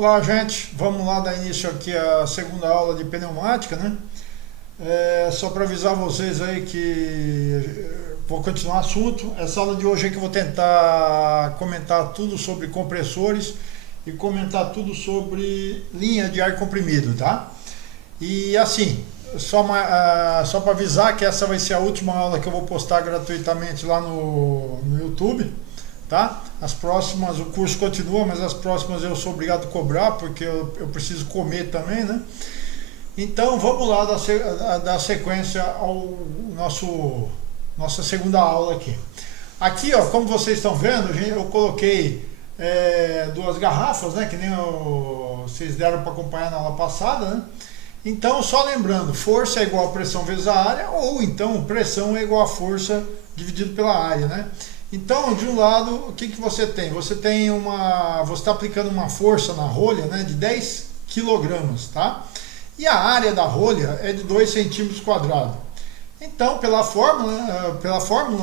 Olá, gente. Vamos lá dar início aqui à segunda aula de pneumática, né? Só para avisar vocês aí que vou continuar o assunto. Essa aula de hoje é que eu vou tentar comentar tudo sobre compressores e comentar tudo sobre linha de ar comprimido, tá? E assim, só para avisar que essa vai ser a última aula que eu vou postar gratuitamente lá no YouTube. Tá? As próximas, o curso continua, mas as próximas eu sou obrigado a cobrar, porque eu preciso comer também, né? Então vamos lá dar sequência ao nossa segunda aula aqui. Aqui, ó, como vocês estão vendo, eu coloquei duas garrafas, né? Que nem vocês deram para acompanhar na aula passada, né? Então, só lembrando, força é igual a pressão vezes a área, ou então pressão é igual a força dividido pela área, né? Então, de um lado, o que você tem? Você está aplicando uma força na rolha, né, de 10 kg, tá? E a área da rolha é de 2 centímetros quadrados. Então, pela fórmula,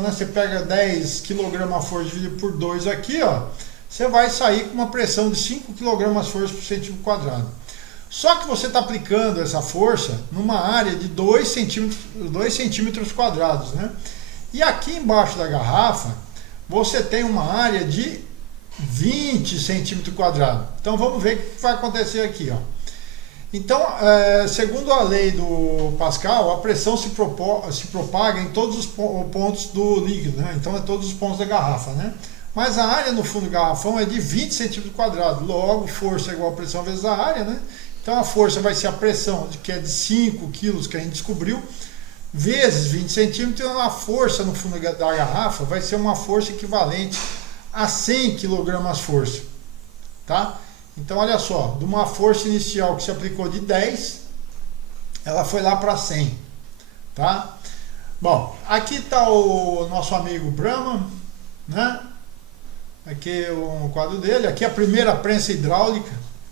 né, você pega 10 kg a força dividido por 2 aqui, ó, você vai sair com uma pressão de 5 kg força por centímetro quadrado. Só que você está aplicando essa força numa área de 2 centímetros quadrados, né? E aqui embaixo da garrafa, você tem uma área de 20 centímetros quadrados. Então vamos ver o que vai acontecer aqui, ó. Então, segundo a lei do Pascal, a pressão se propaga em todos os pontos do líquido, né? Então é todos os pontos da garrafa, né? Mas a área no fundo do garrafão é de 20 centímetros quadrados. Logo, força é igual a pressão vezes a área, né? Então a força vai ser a pressão, que é de 5 quilos que a gente descobriu, vezes 20 centímetros, então a força no fundo da garrafa vai ser uma força equivalente a 100 kg força, tá? Então olha só, de uma força inicial que se aplicou de 10, ela foi lá para 100, tá? Bom, aqui está o nosso amigo Brahma, né? Aqui o quadro dele, aqui a primeira prensa hidráulica,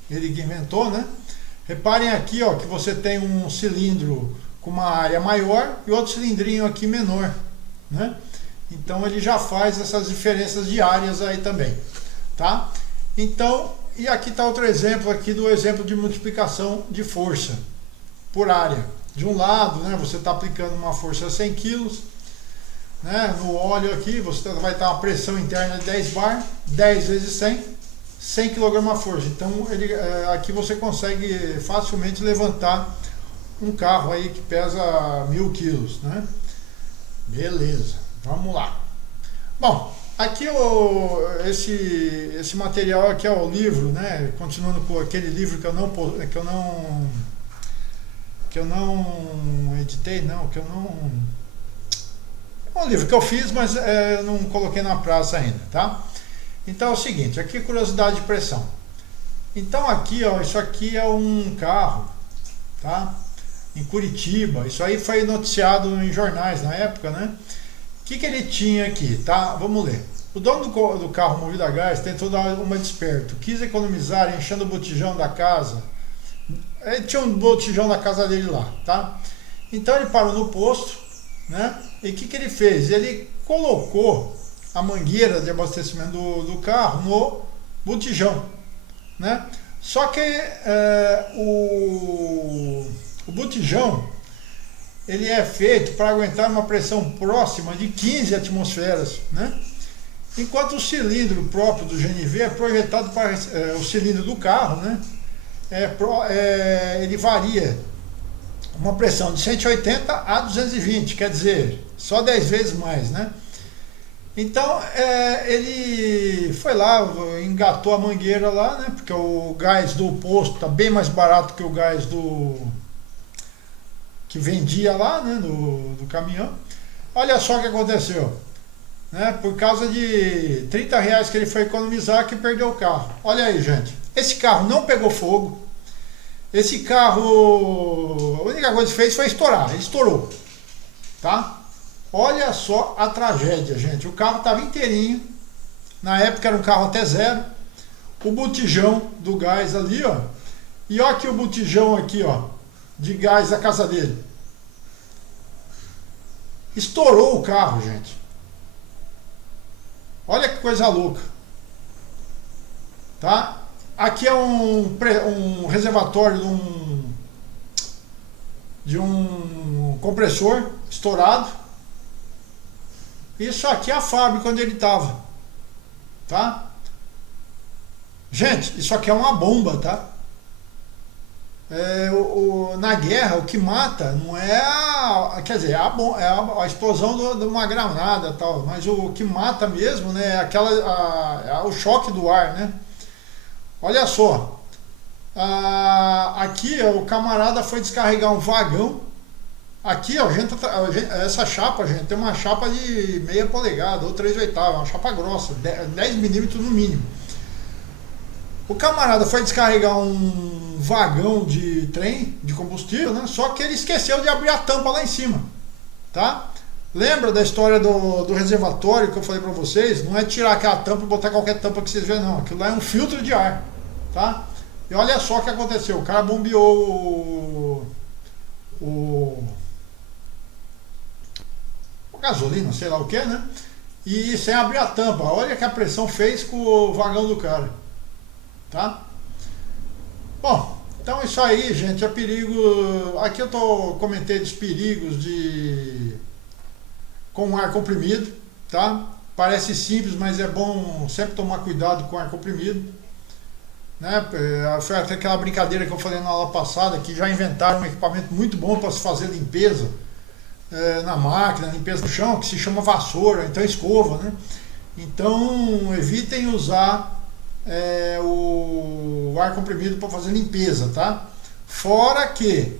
ele que inventou, né? Reparem aqui, ó, que você tem um cilindro com uma área maior e outro cilindrinho aqui menor, né? Então ele já faz essas diferenças de áreas aí também, tá? Então, e aqui está outro exemplo aqui do exemplo de multiplicação de força por área. De um lado, né, você está aplicando uma força a 100 kg, né? No óleo aqui você vai estar uma pressão interna de 10 bar, 10 vezes 100 kg a força. Então aqui você consegue facilmente levantar um carro aí que pesa 1000 quilos, né? Beleza, vamos lá. Bom, aqui esse material aqui é o livro, né? Continuando com aquele livro que eu não editei, não, é um livro que eu fiz, mas eu não coloquei na praça ainda, tá? Então é o seguinte, aqui curiosidade de pressão. Então aqui, ó, isso aqui é um carro, tá? Em Curitiba, isso aí foi noticiado em jornais na época, né? O que ele tinha aqui, tá? Vamos ler. O dono do carro movido a gás tentou dar uma desperto, quis economizar enchendo o botijão da casa. Ele tinha um botijão na casa dele lá, tá? Então ele parou no posto, né? E o que ele fez? Ele colocou a mangueira de abastecimento do carro no botijão, né? Só que o botijão, ele é feito para aguentar uma pressão próxima de 15 atmosferas, né? Enquanto o cilindro próprio do GNV é projetado para o cilindro do carro, né? Ele varia uma pressão de 180 a 220, quer dizer, só 10 vezes mais, né? Então ele foi lá, engatou a mangueira lá, né? Porque o gás do posto está bem mais barato que o gás que vendia lá, né, do caminhão. Olha só o que aconteceu, né? Por causa de R$ 30 que ele foi economizar, que perdeu o carro. Olha aí, gente, esse carro não pegou fogo. Esse carro, a única coisa que fez foi estourar, ele estourou, tá? Olha só a tragédia, gente. O carro estava inteirinho, na época era um carro até zero, o botijão do gás ali, ó, e ó aqui o botijão aqui, ó, de gás da casa dele. Estourou o carro, gente. Olha que coisa louca. Tá? Aqui é um reservatório de um compressor estourado. Isso aqui é a fábrica onde ele estava, tá? Gente, isso aqui é uma bomba, tá? Na guerra, o que mata não é quer dizer, a explosão de uma granada e tal, mas o que mata mesmo, né, é o choque do ar, né? Olha só, aqui ó, o camarada foi descarregar um vagão. Aqui ó, essa chapa, gente, tem uma chapa de meia polegada ou 3/8, uma chapa grossa, 10 milímetros no mínimo. O camarada foi descarregar um vagão de trem de combustível, né? Só que ele esqueceu de abrir a tampa lá em cima, tá? Lembra da história do reservatório que eu falei pra vocês? Não é tirar aquela tampa e botar qualquer tampa que vocês verem, não. Aquilo lá é um filtro de ar, tá? E olha só o que aconteceu. O cara bombeou o gasolina, sei lá o que, né? E sem abrir a tampa. Olha que a pressão fez com o vagão do cara, tá? Bom, então isso aí, gente, é perigo. Aqui eu comentei dos perigos com ar comprimido, tá? Parece simples, mas é bom sempre tomar cuidado com ar comprimido, né? Foi até aquela brincadeira que eu falei na aula passada, que já inventaram um equipamento muito bom para se fazer limpeza na máquina, limpeza no chão, que se chama vassoura, então escova, né? Então evitem usar o ar comprimido para fazer limpeza, tá? Fora que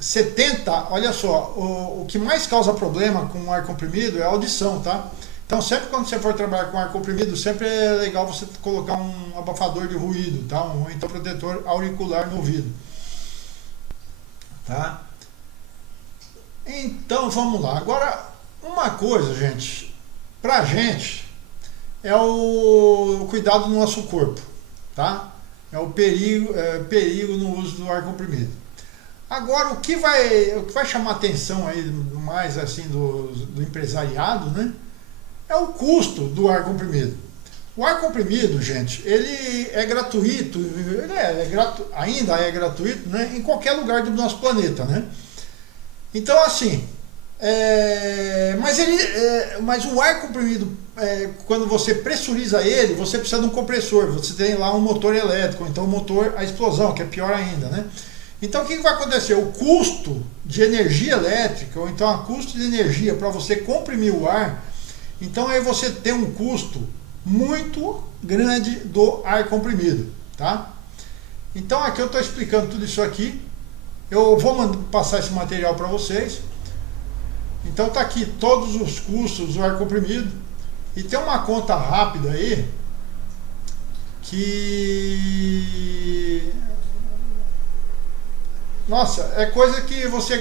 70, olha só, o que mais causa problema com o ar comprimido é a audição, tá? Então sempre quando você for trabalhar com ar comprimido, sempre é legal você colocar um abafador de ruído, tá? Então protetor auricular no ouvido, tá? Então vamos lá. Agora, uma coisa, gente, pra gente é o cuidado do nosso corpo, tá? É o perigo no uso do ar comprimido. Agora, o que vai chamar atenção aí mais assim do empresariado, né? É o custo do ar comprimido. O ar comprimido, gente, ele é gratuito, ainda é gratuito, né? Em qualquer lugar do nosso planeta, né? Então, assim, mas o ar comprimido, quando você pressuriza ele, você precisa de um compressor, você tem lá um motor elétrico, então o motor a explosão, que é pior ainda, né? Então, o que vai acontecer? O custo de energia elétrica, ou então o custo de energia para você comprimir o ar, então aí você tem um custo muito grande do ar comprimido, tá? Então, aqui eu estou explicando tudo isso aqui. Eu vou passar esse material para vocês. Então tá aqui todos os custos do ar comprimido. E tem uma conta rápida aí que... Nossa, é coisa que você...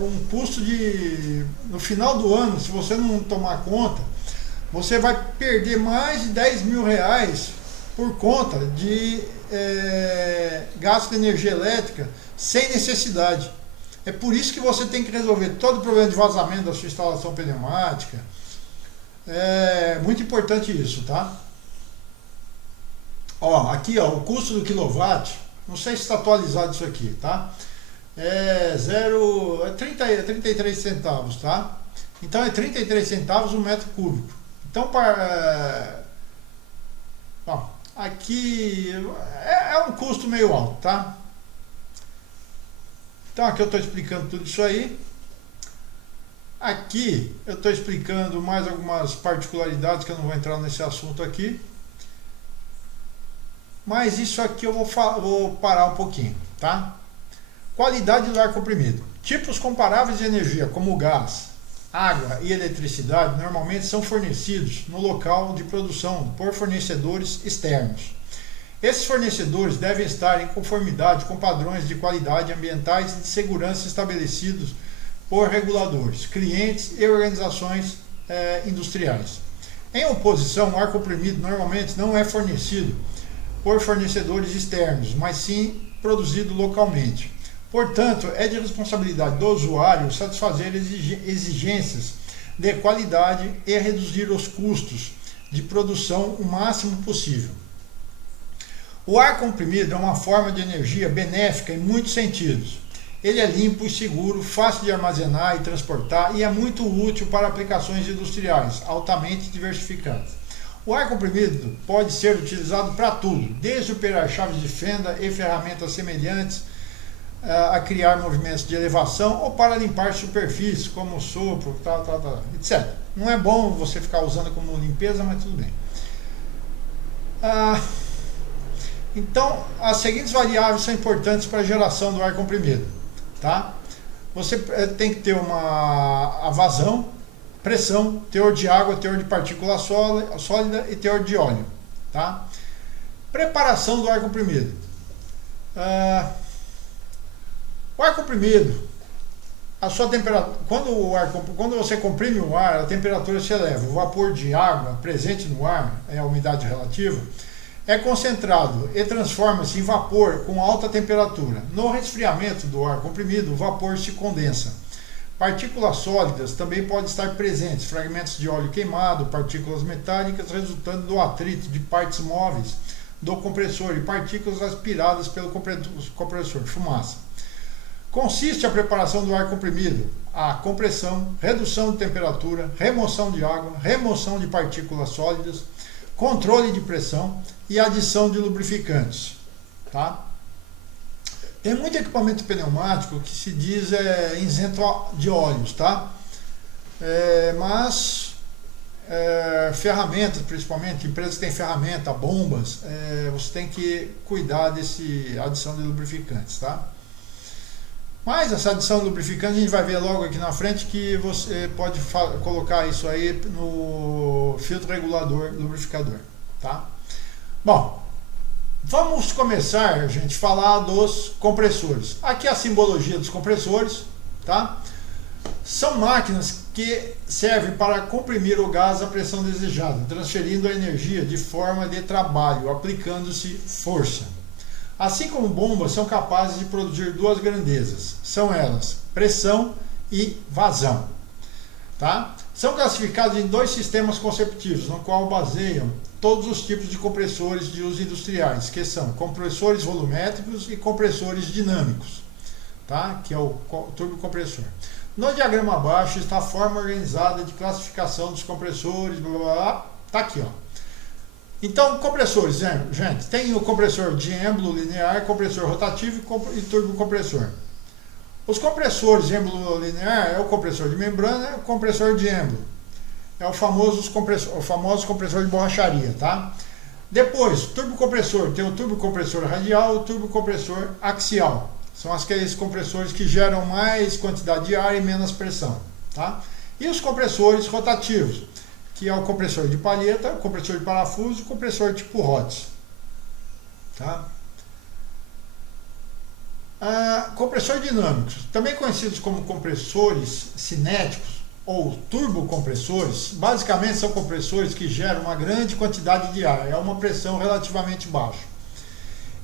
um custo de... No final do ano, se você não tomar conta, você vai perder mais de 10 mil reais por conta de gasto de energia elétrica sem necessidade. É por isso que você tem que resolver todo o problema de vazamento da sua instalação pneumática. É muito importante isso, tá? Ó, aqui ó, o custo do quilowatt, não sei se está atualizado isso aqui, tá? É 33 centavos, tá? Então é 33 centavos um metro cúbico. Então aqui é um custo meio alto, tá? Então aqui eu estou explicando tudo isso aí. Aqui eu estou explicando mais algumas particularidades que eu não vou entrar nesse assunto aqui. Mas isso aqui eu vou parar um pouquinho, tá? Qualidade do ar comprimido. Tipos comparáveis de energia, como gás, água e eletricidade, normalmente são fornecidos no local de produção por fornecedores externos. Esses fornecedores devem estar em conformidade com padrões de qualidade ambientais e de segurança estabelecidos por reguladores, clientes e organizações industriais. Em oposição, o ar comprimido normalmente não é fornecido por fornecedores externos, mas sim produzido localmente. Portanto, é de responsabilidade do usuário satisfazer exigências de qualidade e reduzir os custos de produção o máximo possível. O ar comprimido é uma forma de energia benéfica em muitos sentidos. Ele é limpo e seguro, fácil de armazenar e transportar e é muito útil para aplicações industriais altamente diversificadas. O ar comprimido pode ser utilizado para tudo, desde operar chaves de fenda e ferramentas semelhantes a criar movimentos de elevação ou para limpar superfícies, como sopro, etc. Não é bom você ficar usando como limpeza, mas tudo bem. Então, as seguintes variáveis são importantes para a geração do ar comprimido. Tá? Você tem que ter a vazão, pressão, teor de água, teor de partícula sólida e teor de óleo. Tá? Preparação do ar comprimido. O ar comprimido, a sua temperatura, quando você comprime o ar, a temperatura se eleva. O vapor de água presente no ar, é a umidade relativa, é concentrado e transforma-se em vapor com alta temperatura. No resfriamento do ar comprimido, o vapor se condensa. Partículas sólidas também podem estar presentes, fragmentos de óleo queimado, partículas metálicas resultando do atrito de partes móveis do compressor e partículas aspiradas pelo compressor, fumaça. Consiste a preparação do ar comprimido, a compressão, redução de temperatura, remoção de água, remoção de partículas sólidas, controle de pressão e adição de lubrificantes. Tá? Tem muito equipamento pneumático que se diz isento de óleos, tá? Mas ferramentas, principalmente, empresas que têm ferramenta, bombas, você tem que cuidar desse adição de lubrificantes, tá? Mas essa adição de lubrificante a gente vai ver logo aqui na frente que você pode colocar isso aí no filtro regulador lubrificador, tá? Bom, vamos começar, gente, a falar dos compressores. Aqui a simbologia dos compressores, tá? São máquinas que servem para comprimir o gás à pressão desejada, transferindo a energia de forma de trabalho, aplicando-se força. Assim como bombas são capazes de produzir duas grandezas, são elas pressão e vazão. Tá? São classificados em dois sistemas conceptivos, no qual baseiam todos os tipos de compressores de uso industriais, que são compressores volumétricos e compressores dinâmicos, tá? Que é o turbocompressor. No diagrama abaixo está a forma organizada de classificação dos compressores, blá, blá, blá. Tá aqui, ó. Então, compressores, gente, tem o compressor de êmbolo linear, compressor rotativo e turbocompressor. Os compressores de êmbolo linear é o compressor de membrana e o compressor de êmbolo. É o famoso compressor de borracharia, tá? Depois, turbocompressor, tem o turbocompressor radial e o turbocompressor axial. São aqueles compressores que geram mais quantidade de ar e menos pressão, tá? E os compressores rotativos, que é o compressor de palheta, o compressor de parafuso e o compressor tipo Rhodes. Tá? Compressor dinâmicos, também conhecidos como compressores cinéticos ou turbocompressores, basicamente são compressores que geram uma grande quantidade de ar, é uma pressão relativamente baixa.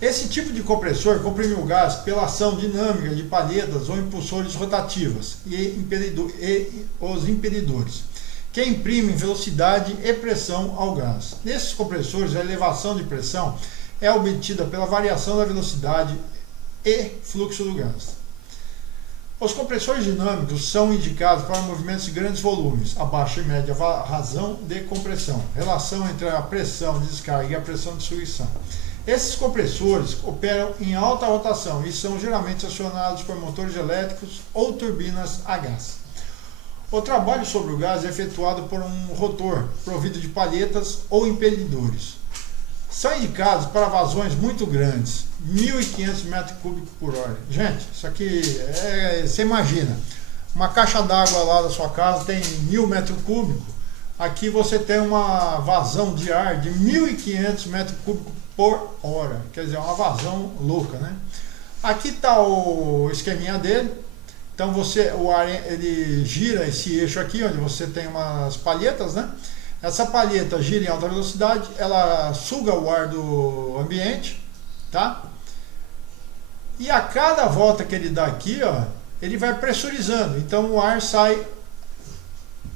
Esse tipo de compressor comprime o gás pela ação dinâmica de palhetas ou impulsores rotativas e os impelidores, que imprimem velocidade e pressão ao gás. Nesses compressores, a elevação de pressão é obtida pela variação da velocidade e fluxo do gás. Os compressores dinâmicos são indicados para movimentos de grandes volumes, a baixa e média razão de compressão, relação entre a pressão de descarga e a pressão de sucção. Esses compressores operam em alta rotação e são geralmente acionados por motores elétricos ou turbinas a gás. O trabalho sobre o gás é efetuado por um rotor provido de palhetas ou impelidores. São indicados para vazões muito grandes, 1.500 metros cúbicos por hora. Gente, isso aqui, você imagina, uma caixa d'água lá da sua casa tem 1.000 metros cúbicos, aqui você tem uma vazão de ar de 1.500 metros cúbicos por hora, quer dizer, uma vazão louca, né? Aqui está o esqueminha dele. Então o ar ele gira esse eixo aqui, onde você tem umas palhetas, né? Essa palheta gira em alta velocidade, ela suga o ar do ambiente, tá? E a cada volta que ele dá aqui, ó, ele vai pressurizando. Então o ar sai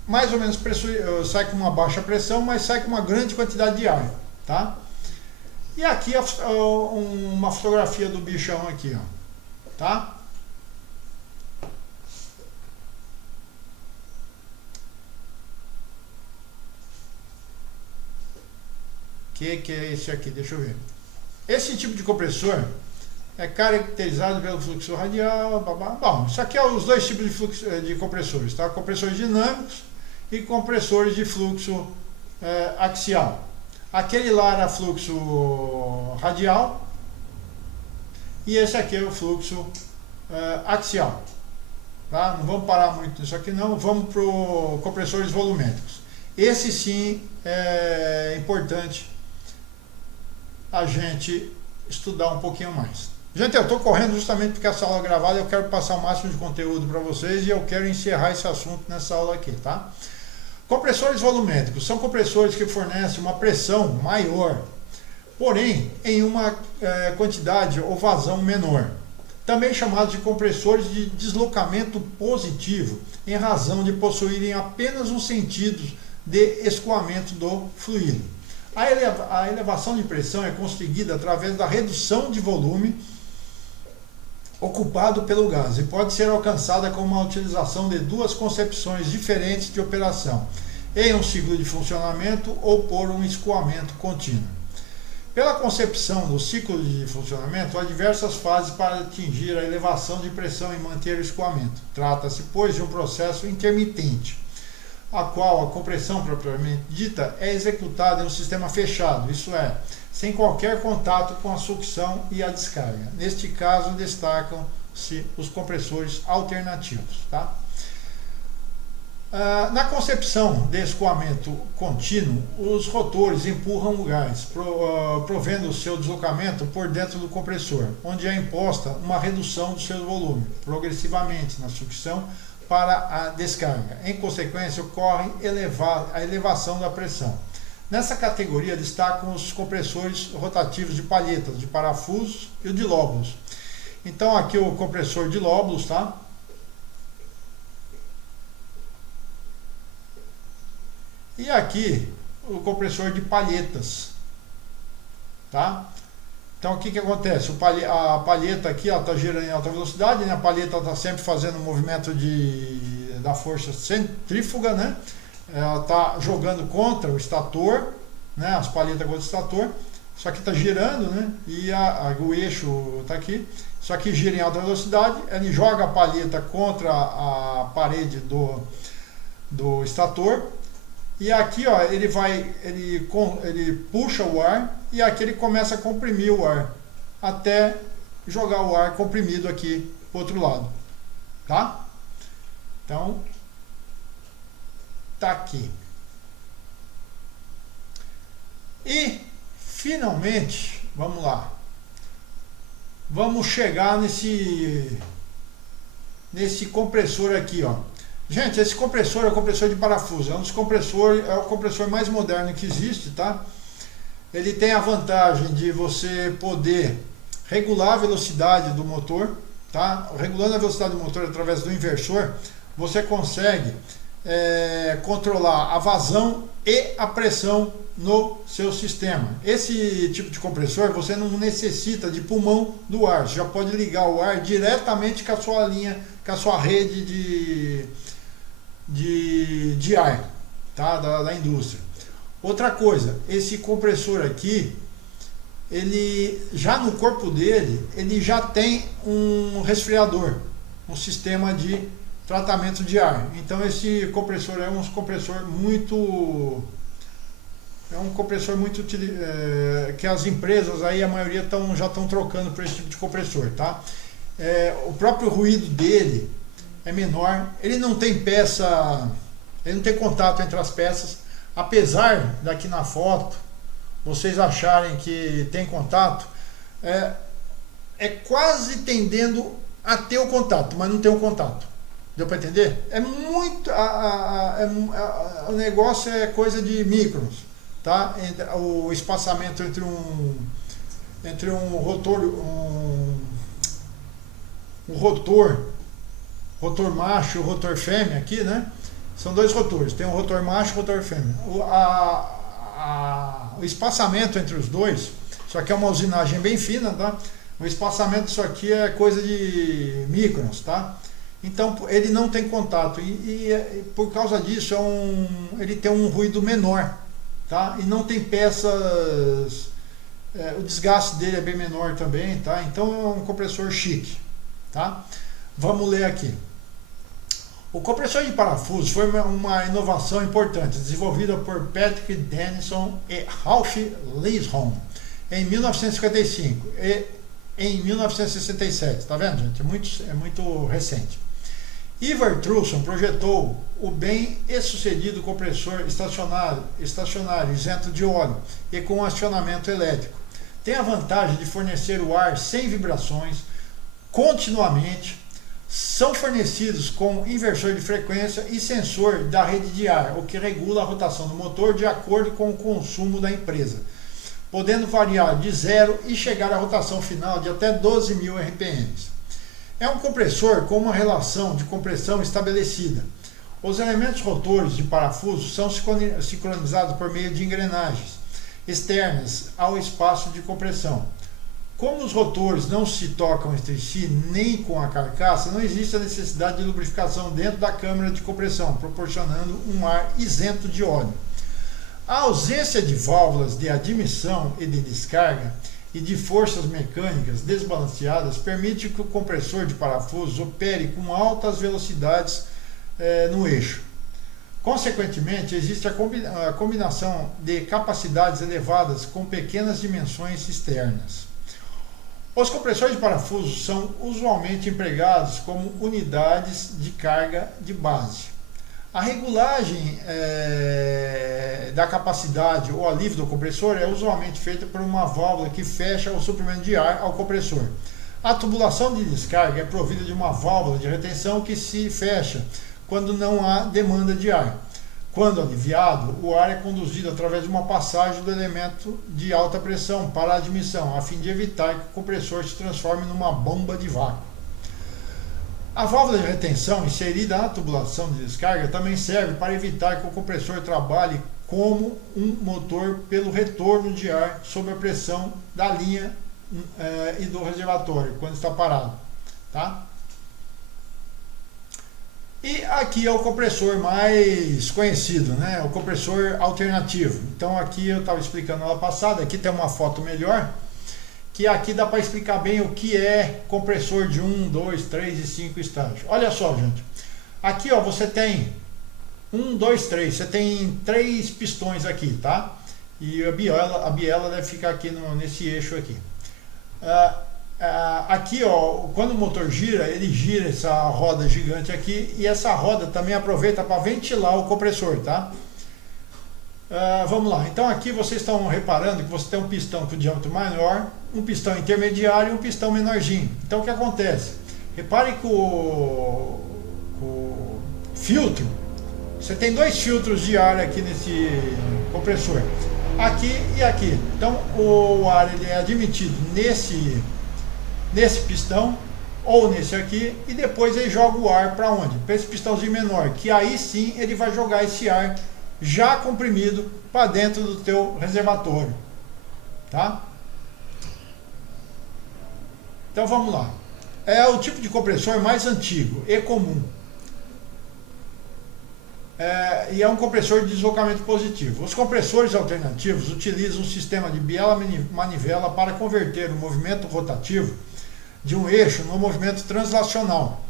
mais ou menos sai com uma baixa pressão, mas sai com uma grande quantidade de ar, tá? E aqui uma fotografia do bichão aqui, ó, tá? Que é esse aqui? Deixa eu ver. Esse tipo de compressor é caracterizado pelo fluxo radial. Bom, isso aqui é os dois tipos de compressores, tá? Compressores dinâmicos e compressores de fluxo axial. Aquele lá era fluxo radial e esse aqui é o fluxo axial, tá? Não vamos parar muito nisso aqui não, vamos para os compressores volumétricos. Esse sim é importante a gente estudar um pouquinho mais. Gente, eu estou correndo justamente porque essa aula é gravada, eu quero passar o máximo de conteúdo para vocês e eu quero encerrar esse assunto nessa aula aqui, tá? Compressores volumétricos são compressores que fornecem uma pressão maior, porém em uma quantidade ou vazão menor. Também chamados de compressores de deslocamento positivo, em razão de possuírem apenas um sentido de escoamento do fluido. A elevação de pressão é conseguida através da redução de volume ocupado pelo gás e pode ser alcançada com uma utilização de duas concepções diferentes de operação, em um ciclo de funcionamento ou por um escoamento contínuo. Pela concepção do ciclo de funcionamento, há diversas fases para atingir a elevação de pressão e manter o escoamento. Trata-se, pois, de um processo intermitente, a qual a compressão propriamente dita é executada em um sistema fechado, isso é, sem qualquer contato com a sucção e a descarga. Neste caso, destacam-se os compressores alternativos, tá? Na concepção de escoamento contínuo, os rotores empurram o gás, provendo o seu deslocamento por dentro do compressor, onde é imposta uma redução do seu volume, progressivamente na sucção para a descarga. Em consequência, ocorre a elevação da pressão. Nessa categoria destacam os compressores rotativos de palhetas, de parafusos e o de lóbulos. Então aqui o compressor de lóbulos, tá? E aqui o compressor de palhetas, tá? Então o que acontece? A palheta aqui está girando em alta velocidade, né? A palheta está sempre fazendo um movimento da força centrífuga, né? Ela está jogando contra o estator, né? As palhetas contra o estator, só que está girando, né? E o eixo está aqui, só que gira em alta velocidade, ele joga a palheta contra a parede do estator. E aqui, ó, ele puxa o ar e aqui ele começa a comprimir o ar até jogar o ar comprimido aqui pro outro lado, tá? Então, tá aqui. E finalmente, vamos lá. Vamos chegar nesse compressor aqui, ó. Gente, esse compressor é o compressor de parafuso, é o compressor mais moderno que existe, tá? Ele tem a vantagem de você poder regular a velocidade do motor, tá? Regulando a velocidade do motor através do inversor, você consegue controlar a vazão e a pressão no seu sistema. Esse tipo de compressor você não necessita de pulmão do ar, você já pode ligar o ar diretamente com a sua linha, com a sua rede de ar, tá? Da indústria. Outra coisa, esse compressor aqui, ele já no corpo dele, ele já tem um resfriador, um sistema de tratamento de ar. Então esse compressor é um compressor muito que as empresas aí, a maioria já estão trocando por esse tipo de compressor, tá? O próprio ruído dele é menor, ele não tem ele não tem contato entre as peças, apesar daqui na foto vocês acharem que tem contato, é quase tendendo a ter o contato, mas não tem o contato. Deu para entender? É muito, o negócio é coisa de microns, tá? O espaçamento entre um rotor macho e o rotor fêmea aqui, né? São dois rotores, tem um rotor macho e um rotor fêmea. O espaçamento entre os dois, isso aqui é uma usinagem bem fina, tá? O espaçamento disso aqui é coisa de microns, tá? Então ele não tem contato e por causa disso ele tem um ruído menor, tá? E não tem peças, o desgaste dele é bem menor também, tá? Então é um compressor chique, tá? Vamos ler aqui. O compressor de parafuso foi uma inovação importante, desenvolvida por Patrick Dennison e Ralph Leishman em 1955 e em 1967. Tá vendo, gente? É muito recente. Ivar Trulson projetou o bem-sucedido compressor estacionário isento de óleo e com acionamento elétrico. Tem a vantagem de fornecer o ar sem vibrações continuamente. São fornecidos com inversor de frequência e sensor da rede de ar, o que regula a rotação do motor de acordo com o consumo da empresa, podendo variar de 0 e chegar à rotação final de até 12.000 RPM. É um compressor com uma relação de compressão estabelecida. Os elementos rotores de parafuso são sincronizados por meio de engrenagens externas ao espaço de compressão. Como os rotores não se tocam entre si nem com a carcaça, não existe a necessidade de lubrificação dentro da câmara de compressão, proporcionando um ar isento de óleo. A ausência de válvulas de admissão e de descarga e de forças mecânicas desbalanceadas permite que o compressor de parafusos opere com altas velocidades no eixo. Consequentemente, existe a combinação de capacidades elevadas com pequenas dimensões externas. Os compressores de parafuso são usualmente empregados como unidades de carga de base. A regulagem da capacidade ou alívio do compressor é usualmente feita por uma válvula que fecha o suprimento de ar ao compressor. A tubulação de descarga é provida de uma válvula de retenção que se fecha quando não há demanda de ar. Quando aliviado, o ar é conduzido através de uma passagem do elemento de alta pressão para a admissão, a fim de evitar que o compressor se transforme numa bomba de vácuo. A válvula de retenção inserida na tubulação de descarga também serve para evitar que o compressor trabalhe como um motor pelo retorno de ar sob a pressão da linha e do reservatório, quando está parado. Tá? E aqui é o compressor mais conhecido, né? O compressor alternativo. Então aqui eu estava explicando na aula passada, aqui tem uma foto melhor, que aqui dá para explicar bem o que é compressor de 1, 2, 3 e 5 estágios. Olha só, gente. Aqui ó, você tem 1, 2, 3. Você tem 3 pistões aqui, tá? E a biela deve ficar aqui nesse eixo aqui. Aqui ó, quando o motor gira, ele gira essa roda gigante aqui e essa roda também aproveita para ventilar o compressor, tá? Vamos lá, então aqui vocês estão reparando que você tem um pistão com diâmetro maior, um pistão intermediário e um pistão menorzinho. Então o que acontece? Repare que o filtro, você tem 2 filtros de ar aqui nesse compressor, aqui e aqui. Então o ar ele é admitido nesse pistão ou nesse aqui e depois ele joga o ar para onde? Para esse pistãozinho menor, que aí sim ele vai jogar esse ar já comprimido para dentro do teu reservatório, tá? Então vamos lá. É o tipo de compressor mais antigo e comum. E é um compressor de deslocamento positivo. Os compressores alternativos utilizam um sistema de biela-manivela para converter o movimento rotativo de um eixo no movimento translacional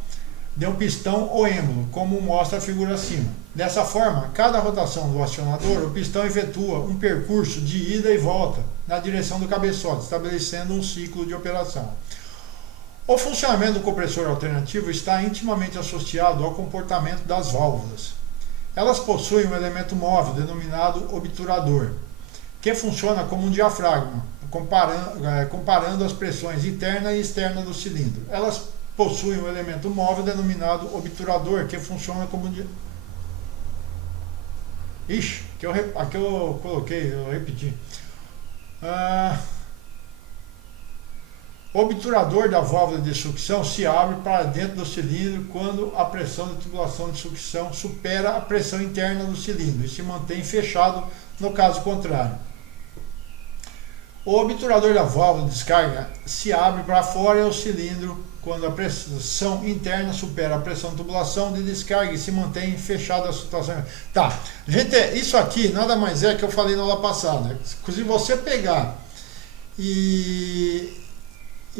de um pistão ou êmbolo, como mostra a figura acima. Dessa forma, cada rotação do acionador, o pistão efetua um percurso de ida e volta na direção do cabeçote, estabelecendo um ciclo de operação. O funcionamento do compressor alternativo está intimamente associado ao comportamento das válvulas. Elas possuem um elemento móvel denominado obturador, que funciona como um diafragma, comparando as pressões interna e externa do cilindro. Elas possuem um elemento móvel denominado obturador, que funciona como aqui eu coloquei, eu repeti. O obturador da válvula de sucção se abre para dentro do cilindro quando a pressão da tubulação de sucção supera a pressão interna do cilindro e se mantém fechado no caso contrário. O obturador da válvula de descarga se abre para fora do cilindro quando a pressão interna supera a pressão de tubulação de descarga e se mantém fechado a situação. Tá, gente, isso aqui nada mais é que eu falei na aula passada. Se você pegar e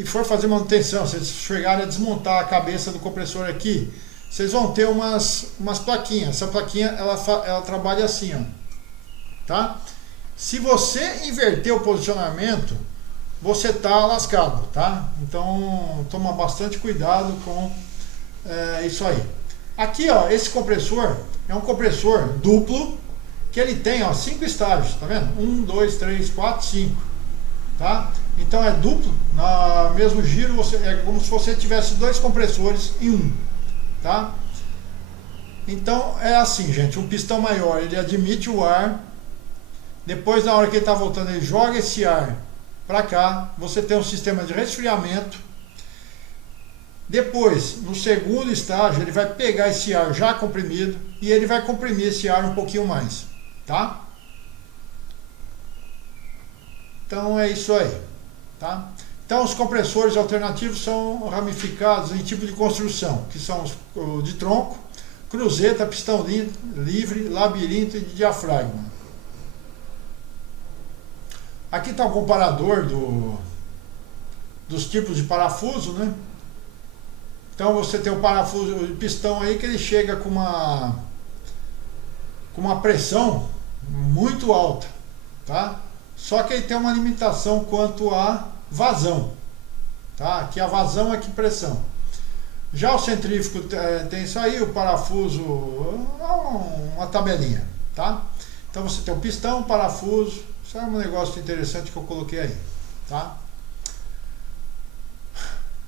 for fazer manutenção, vocês chegarem a desmontar a cabeça do compressor aqui, vocês vão ter umas plaquinhas. Essa plaquinha ela trabalha assim, ó, tá? Se você inverter o posicionamento, você tá lascado, tá? Então toma bastante cuidado com isso aí. Aqui, ó, esse compressor é um compressor duplo que ele tem, ó, 5 estágios, tá vendo? 1, 2, 3, 4, 5, tá? Então é duplo, no mesmo giro é como se você tivesse 2 compressores em um, tá? Então é assim, gente, um pistão maior ele admite o ar, depois na hora que ele está voltando ele joga esse ar para cá, você tem um sistema de resfriamento. Depois, no segundo estágio, ele vai pegar esse ar já comprimido e ele vai comprimir esse ar um pouquinho mais, tá? Então é isso aí, tá? Então os compressores alternativos são ramificados em tipo de construção, que são os de tronco, cruzeta, pistão livre, labirinto e de diafragma. Aqui está o comparador dos tipos de parafuso, né? Então você tem o parafuso, o pistão aí que ele chega com uma pressão muito alta, tá? Só que ele tem uma limitação quanto a vazão, tá? Aqui a vazão é que pressão. Já o centrífugo tem isso aí, o parafuso, uma tabelinha, tá? Então você tem o pistão, parafuso, isso é um negócio interessante que eu coloquei aí, tá?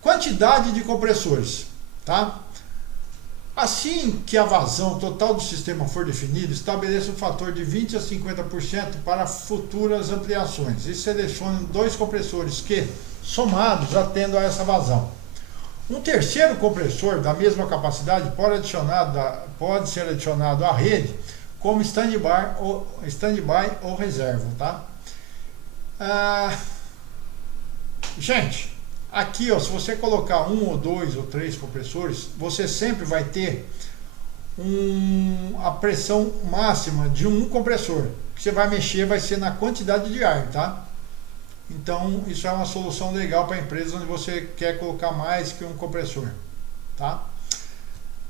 Quantidade de compressores, tá? Assim que a vazão total do sistema for definida, estabeleça um fator de 20 a 50% para futuras ampliações e selecione 2 compressores que, somados, atendam a essa vazão. Um terceiro compressor da mesma capacidade pode ser adicionado à rede como stand-by ou reserva, tá? Gente, aqui, ó, se você colocar 1 ou 2 ou 3 compressores, você sempre vai ter a pressão máxima de um compressor. O que você vai mexer vai ser na quantidade de ar, tá? Então isso é uma solução legal para empresas onde você quer colocar mais que um compressor, tá?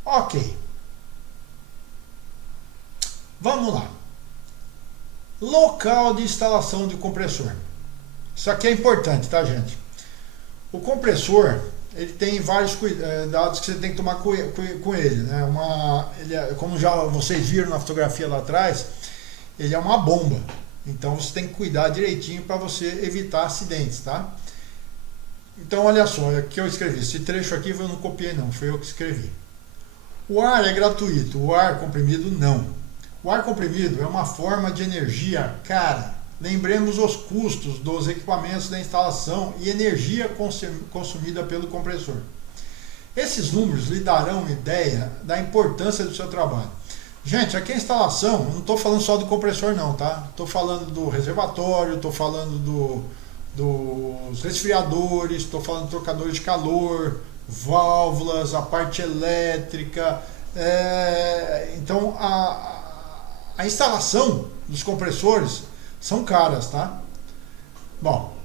Ok. Vamos lá. Local de instalação do compressor. Isso aqui é importante, tá, gente? O compressor, ele tem vários cuidados que você tem que tomar com ele, né? Como já vocês viram na fotografia lá atrás, ele é uma bomba. Então você tem que cuidar direitinho para você evitar acidentes, tá? Então olha só, aqui eu escrevi, esse trecho aqui eu não copiei não, foi eu que escrevi. O ar é gratuito, o ar comprimido não. O ar comprimido é uma forma de energia cara. Lembremos os custos dos equipamentos da instalação e energia consumida pelo compressor. Esses números lhe darão uma ideia da importância do seu trabalho. Gente, aqui a instalação, eu não estou falando só do compressor não, tá? Estou falando do reservatório, estou falando dos resfriadores, estou falando de trocadores de calor, válvulas, a parte elétrica. Então a instalação dos compressores são caras, tá? Bom,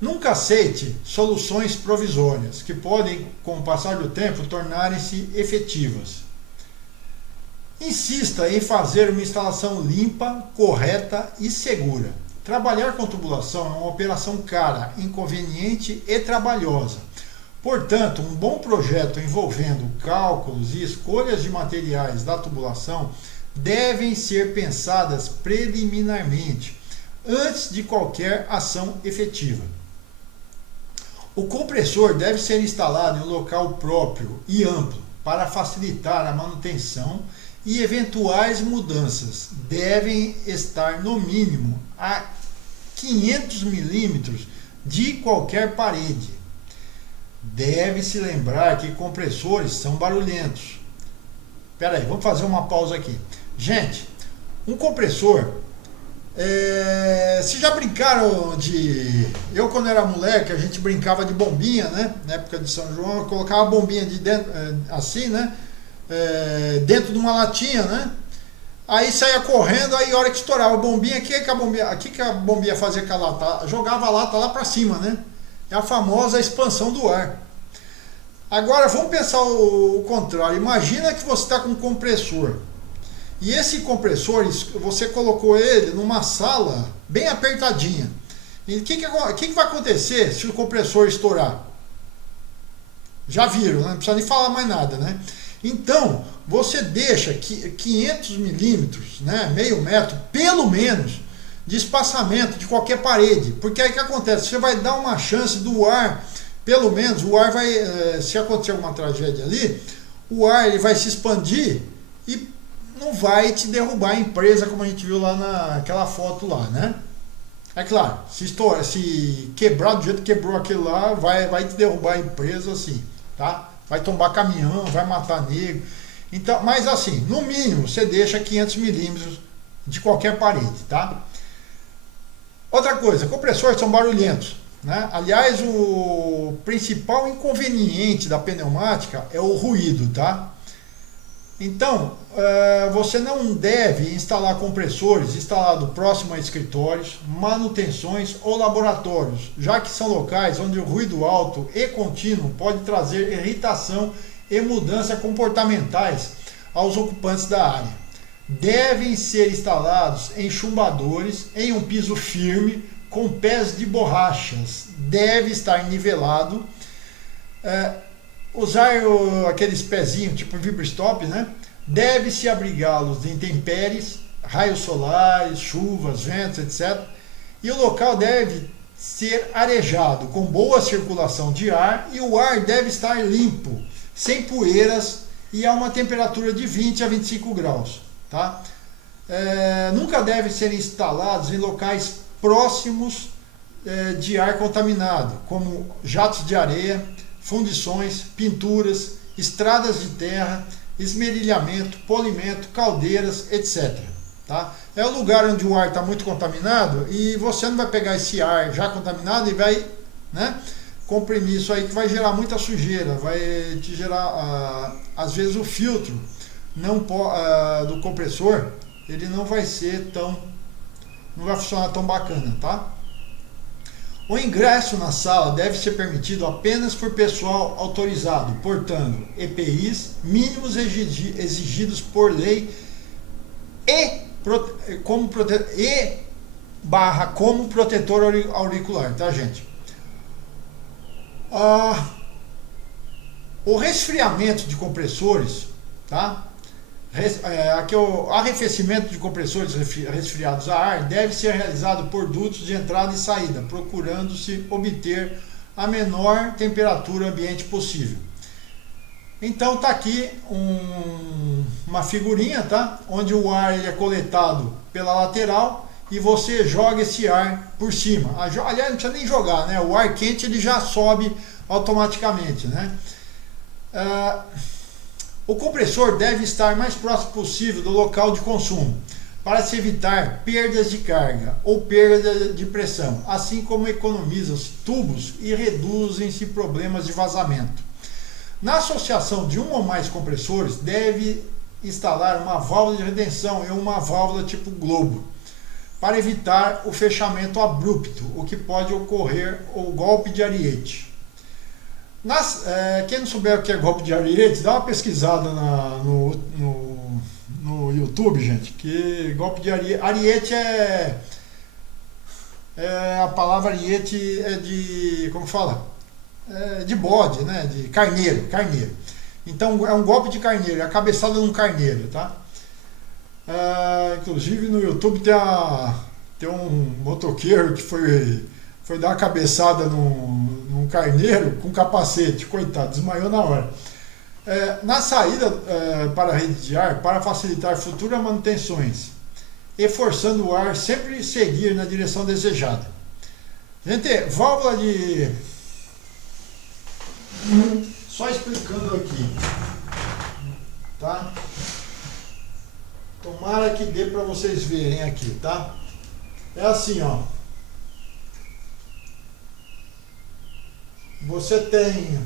nunca aceite soluções provisórias que podem, com o passar do tempo, tornarem-se efetivas. Insista em fazer uma instalação limpa, correta e segura. Trabalhar com tubulação é uma operação cara, inconveniente e trabalhosa. Portanto, um bom projeto envolvendo cálculos e escolhas de materiais da tubulação devem ser pensadas preliminarmente, antes de qualquer ação efetiva. O compressor deve ser instalado em um local próprio e amplo para facilitar a manutenção e eventuais mudanças devem estar no mínimo a 500 milímetros de qualquer parede. deve se lembrar que compressores são barulhentos. Espera aí, vamos fazer uma pausa aqui. Gente, um compressor, vocês já brincaram de... Eu, quando era moleque, a gente brincava de bombinha, né? Na época de São João, eu colocava a bombinha de dentro, assim, né? Dentro de uma latinha, né? Aí saía correndo, aí a hora que estourava a bombinha, o que a bombinha fazia com a lata? Jogava a lata lá para cima, né? É a famosa expansão do ar. Agora vamos pensar o contrário. Imagina que você está com um compressor. E esse compressor, você colocou ele numa sala bem apertadinha. E o que vai acontecer se o compressor estourar? Já viram, né? Não precisa nem falar mais nada, né? Então, você deixa 500 milímetros, né, meio metro, pelo menos, de espaçamento de qualquer parede. Porque aí o que acontece? Você vai dar uma chance do ar, pelo menos, o ar vai, se acontecer alguma tragédia ali, o ar ele vai se expandir e não vai te derrubar a empresa, como a gente viu lá naquela foto lá, né? É claro, se quebrar do jeito que quebrou aquele lá, vai te derrubar a empresa assim, tá? Vai tombar caminhão, vai matar negro. Então, mas assim, no mínimo, você deixa 500 milímetros de qualquer parede, tá? Outra coisa, compressores são barulhentos, né? Aliás, o principal inconveniente da pneumática é o ruído, tá? Então, você não deve instalar compressores instalados próximo a escritórios, manutenções ou laboratórios, já que são locais onde o ruído alto e contínuo pode trazer irritação e mudanças comportamentais aos ocupantes da área. Devem ser instalados em chumbadores em um piso firme com pés de borrachas. Deve estar nivelado. Usar aqueles pezinhos tipo vibra-stop, né? Deve-se abrigá-los de intempéries, raios solares, chuvas, ventos, etc. E o local deve ser arejado, com boa circulação de ar, e o ar deve estar limpo, sem poeiras e a uma temperatura de 20 a 25 graus. Tá? Nunca devem ser instalados em locais próximos de ar contaminado, como jatos de areia, fundições, pinturas, estradas de terra, esmerilhamento, polimento, caldeiras, etc. Tá? É o lugar onde o ar está muito contaminado e você não vai pegar esse ar já contaminado e vai, né, comprimir isso aí, que vai gerar muita sujeira, vai te gerar, às vezes o filtro do compressor, ele não vai funcionar tão bacana, tá? O ingresso na sala deve ser permitido apenas por pessoal autorizado, portando EPIs mínimos exigidos por lei como protetor auricular, tá, gente? O resfriamento de compressores, tá? Arrefecimento de compressores resfriados a ar deve ser realizado por dutos de entrada e saída, procurando-se obter a menor temperatura ambiente possível. Então tá aqui uma figurinha, tá? Onde o ar ele é coletado pela lateral e você joga esse ar por cima. Aliás, não precisa nem jogar, né? O ar quente ele já sobe automaticamente, né? O compressor deve estar mais próximo possível do local de consumo, para se evitar perdas de carga ou perda de pressão, assim como economiza os tubos e reduzem-se problemas de vazamento. Na associação de um ou mais compressores, deve instalar uma válvula de retenção e uma válvula tipo globo, para evitar o fechamento abrupto, o que pode ocorrer o golpe de ariete. Quem não souber o que é golpe de ariete, dá uma pesquisada no YouTube, gente, que golpe de ariete a palavra ariete é de, como fala? De bode, né? De carneiro. Então é um golpe de carneiro, é a cabeçada de um carneiro, tá? Inclusive no YouTube tem um motoqueiro que foi dar uma cabeçada num carneiro com capacete, coitado, desmaiou na hora. Na saída para a rede de ar, para facilitar futuras manutenções e forçando o ar sempre seguir na direção desejada. Gente, válvula de Só explicando aqui, tá? Tomara que dê para vocês verem aqui, tá? É assim, ó. Você tem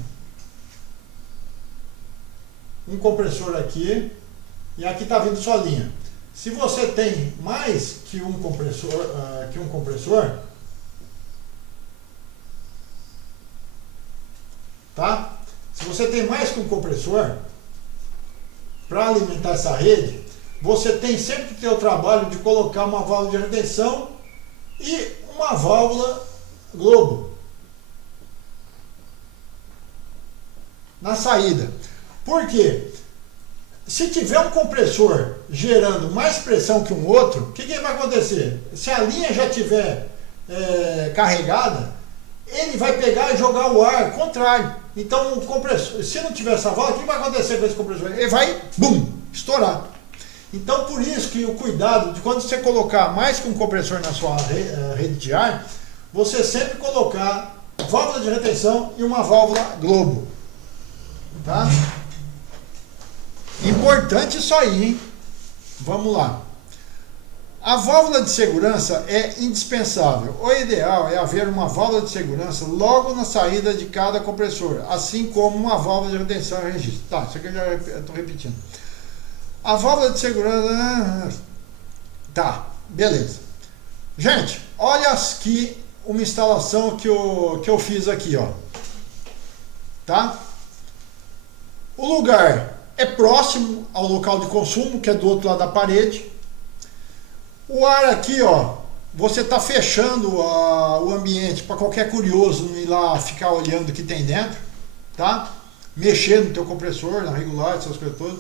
um compressor aqui e aqui está vindo sua linha. Se você tem mais que um compressor, tá? Se você tem mais que um compressor para alimentar essa rede, você tem sempre que ter o trabalho de colocar uma válvula de retenção e uma válvula globo na saída. Por quê? Se tiver um compressor gerando mais pressão que um outro, o que vai acontecer? Se a linha já estiver carregada, ele vai pegar e jogar o ar contrário. Então, o compressor, se não tiver essa válvula, o que vai acontecer com esse compressor? Ele vai, bum, estourar. Então, por isso que o cuidado de quando você colocar mais que um compressor na sua rede de ar, você sempre colocar válvula de retenção e uma válvula globo. Tá? Importante isso aí, hein? Vamos lá. A válvula de segurança é indispensável. O ideal é haver uma válvula de segurança logo na saída de cada compressor, assim como uma válvula de retenção e registro. Tá, isso aqui eu já estou repetindo. A válvula de segurança... Tá, beleza. Gente, olha aqui uma instalação que eu fiz aqui, ó. Tá? O lugar é próximo ao local de consumo, que é do outro lado da parede. O ar aqui, ó, você está fechando o ambiente para qualquer curioso não ir lá ficar olhando o que tem dentro, tá? Mexer no teu compressor, na regular, essas coisas todas.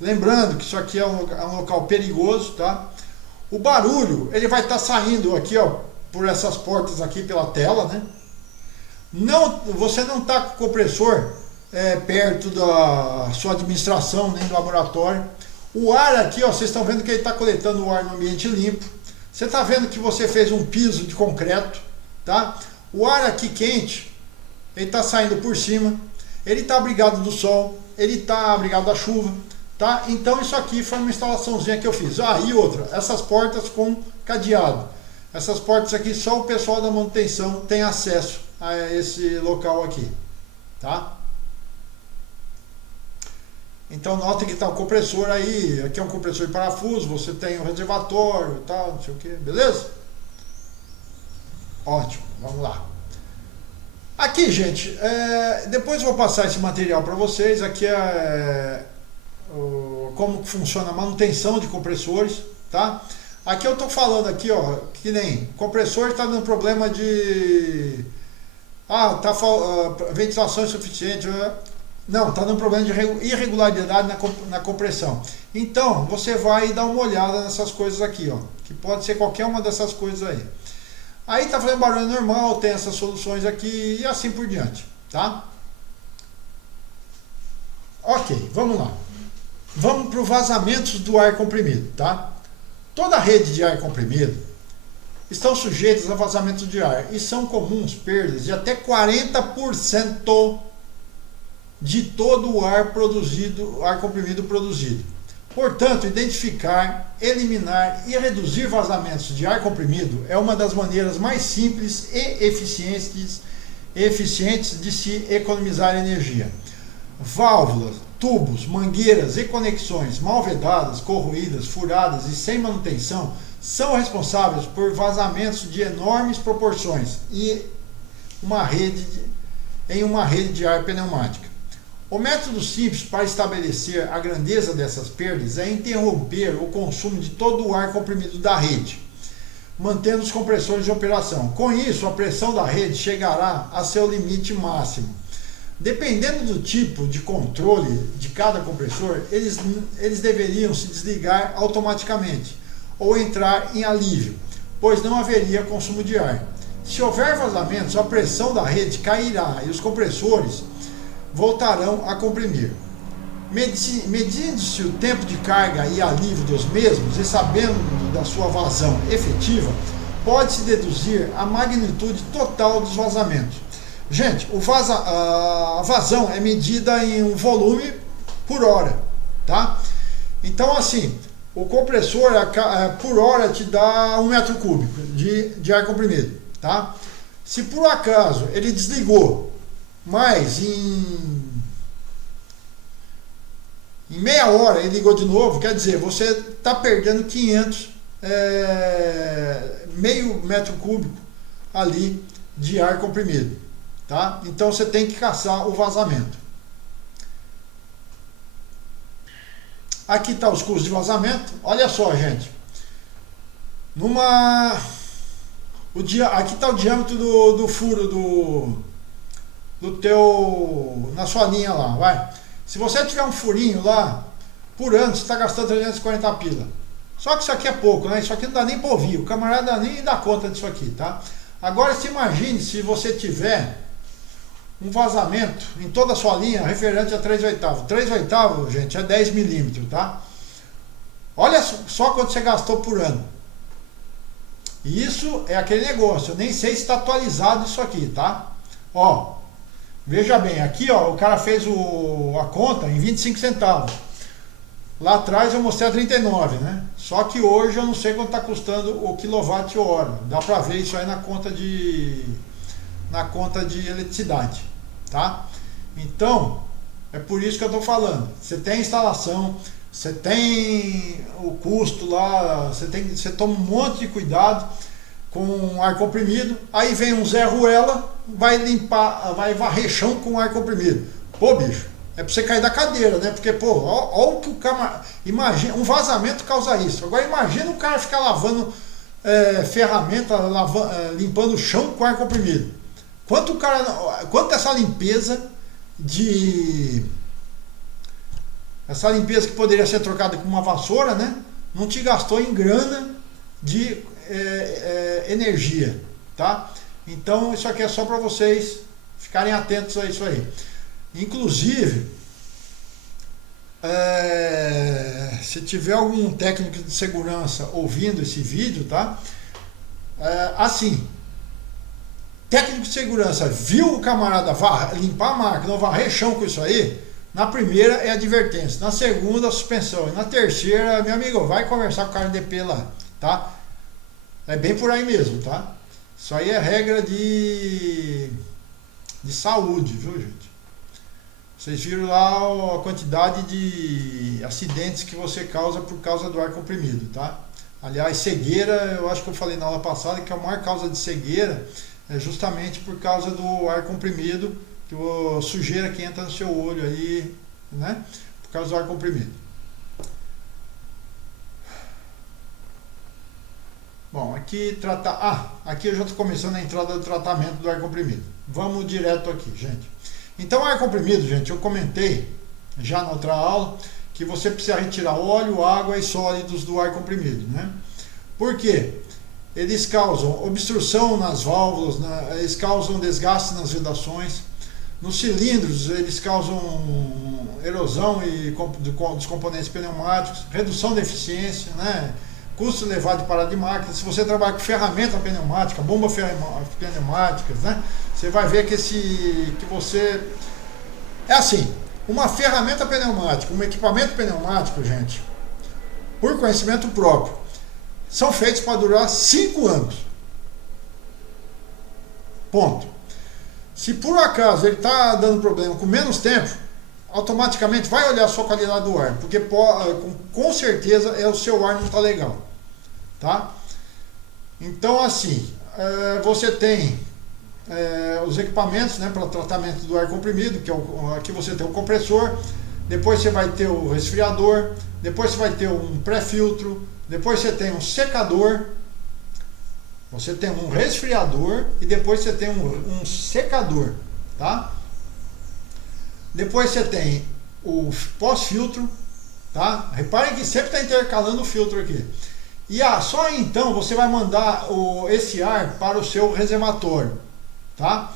Lembrando que isso aqui é um local perigoso, tá? O barulho, ele vai estar saindo aqui, ó, por essas portas aqui pela tela, né? Você não está com o compressor perto da sua administração, nem do laboratório. O ar aqui, ó, vocês estão vendo que ele está coletando o ar no ambiente limpo. Você está vendo que você fez um piso de concreto, tá? O ar aqui quente, ele está saindo por cima, ele está abrigado do sol, ele está abrigado da chuva, tá? Então isso aqui foi uma instalaçãozinha que eu fiz. Ah, e outra, essas portas com cadeado. Essas portas aqui, só o pessoal da manutenção tem acesso a esse local aqui, tá? Então notem que está o compressor aí, aqui é um compressor de parafuso, você tem um reservatório e tal, não sei o que, beleza? Ótimo, vamos lá. Aqui, gente, depois eu vou passar esse material para vocês, aqui como funciona a manutenção de compressores, tá? Aqui eu estou falando aqui, ó, que nem compressor está dando problema de... ventilação insuficiente... Não, está dando problema de irregularidade na compressão. Então, você vai dar uma olhada nessas coisas aqui, ó. Que pode ser qualquer uma dessas coisas aí. Aí está fazendo barulho normal, tem essas soluções aqui e assim por diante, tá? Ok, vamos lá. Vamos para os vazamentos do ar comprimido, tá? Toda rede de ar comprimido estão sujeitas a vazamento de ar e são comuns perdas de até 40% de todo o ar comprimido produzido. Portanto, identificar, eliminar e reduzir vazamentos de ar comprimido é uma das maneiras mais simples e eficientes de se economizar energia. Válvulas, tubos, mangueiras e conexões mal vedadas, corroídas, furadas e sem manutenção são responsáveis por vazamentos de enormes proporções em uma rede de ar pneumática. O método simples para estabelecer a grandeza dessas perdas é interromper o consumo de todo o ar comprimido da rede, mantendo os compressores em operação. Com isso, a pressão da rede chegará a seu limite máximo. Dependendo do tipo de controle de cada compressor, eles deveriam se desligar automaticamente ou entrar em alívio, pois não haveria consumo de ar. Se houver vazamentos, a pressão da rede cairá e os compressores voltarão a comprimir. Medindo-se o tempo de carga e alívio dos mesmos e sabendo da sua vazão efetiva, pode-se deduzir a magnitude total dos vazamentos. Gente, a vazão é medida em um volume por hora, tá? Então, assim, o compressor por hora te dá 1 metro cúbico de ar comprimido, tá? Se por acaso ele desligou, mas em meia hora ele ligou de novo, quer dizer, você está perdendo 500, meio metro cúbico ali de ar comprimido, tá? Então você tem que caçar o vazamento. Aqui está os custos de vazamento. Olha só, gente. Aqui está o diâmetro do furo na sua linha lá, vai. Se você tiver um furinho lá, por ano você está gastando 340 pila. Só que isso aqui é pouco, né? Isso aqui não dá nem para ouvir. O camarada nem dá conta disso aqui, tá? Agora se imagine se você tiver um vazamento em toda a sua linha referente a 3/8. 3/8, gente, é 10 milímetros, tá? Olha só quanto você gastou por ano. Isso é aquele negócio, eu nem sei se está atualizado isso aqui, tá? Ó, veja bem, aqui ó, o cara fez a conta em 25 centavos. Lá atrás eu mostrei a 39, né? Só que hoje eu não sei quanto está custando o quilowatt-hora. Dá para ver isso aí na conta de eletricidade, tá? Então, é por isso que eu estou falando. Você tem a instalação, você tem o custo lá, você toma um monte de cuidado com ar comprimido. Aí vem um Zé Ruela, vai varrer chão com ar comprimido. Pô, bicho, é para você cair da cadeira, né? Porque, pô, olha o que o cara... Imagina, um vazamento causa isso. Agora imagina o cara ficar lavando ferramenta, limpando o chão com ar comprimido. Quanto essa limpeza que poderia ser trocada com uma vassoura, né? Não te gastou em grana de energia, tá? Então isso aqui é só para vocês ficarem atentos a isso aí. Inclusive, se tiver algum técnico de segurança ouvindo esse vídeo, tá? Assim, técnico de segurança viu o camarada limpar a máquina ou varrer chão com isso aí, na primeira é advertência, na segunda suspensão, e na terceira, meu amigo, vai conversar com o cara de DP lá, tá? É bem por aí mesmo, tá? Isso aí é regra de saúde, viu, gente? Vocês viram lá a quantidade de acidentes que você causa por causa do ar comprimido, tá? Aliás, cegueira, eu acho que eu falei na aula passada que a maior causa de cegueira é justamente por causa do ar comprimido, que a sujeira que entra no seu olho aí, né? Por causa do ar comprimido. Bom, aqui aqui eu já estou começando a entrada do tratamento do ar comprimido. Vamos direto aqui, gente. Então, ar comprimido, gente, eu comentei já na outra aula que você precisa retirar óleo, água e sólidos do ar comprimido, né? Por quê? Eles causam obstrução nas válvulas, eles causam desgaste nas vedações. Nos cilindros, eles causam erosão dos componentes pneumáticos, redução da eficiência, né? Custo elevado de parada de máquina. Se você trabalha com ferramenta pneumática, bomba pneumáticas, né? Você vai ver que você... É assim, uma ferramenta pneumática, um equipamento pneumático, gente, por conhecimento próprio, são feitos para durar 5 anos. Ponto. Se por acaso ele está dando problema com menos tempo, automaticamente vai olhar a sua qualidade do ar, porque com certeza o seu ar não está legal, tá? Então, assim, você tem os equipamentos, né, para tratamento do ar comprimido, que aqui você tem o compressor, depois você vai ter o resfriador, depois você vai ter um pré-filtro, depois você tem um secador, você tem um resfriador e depois você tem um secador, tá? Depois você tem o pós-filtro, tá? Reparem que sempre está intercalando o filtro aqui. E só então você vai mandar esse ar para o seu reservatório, tá?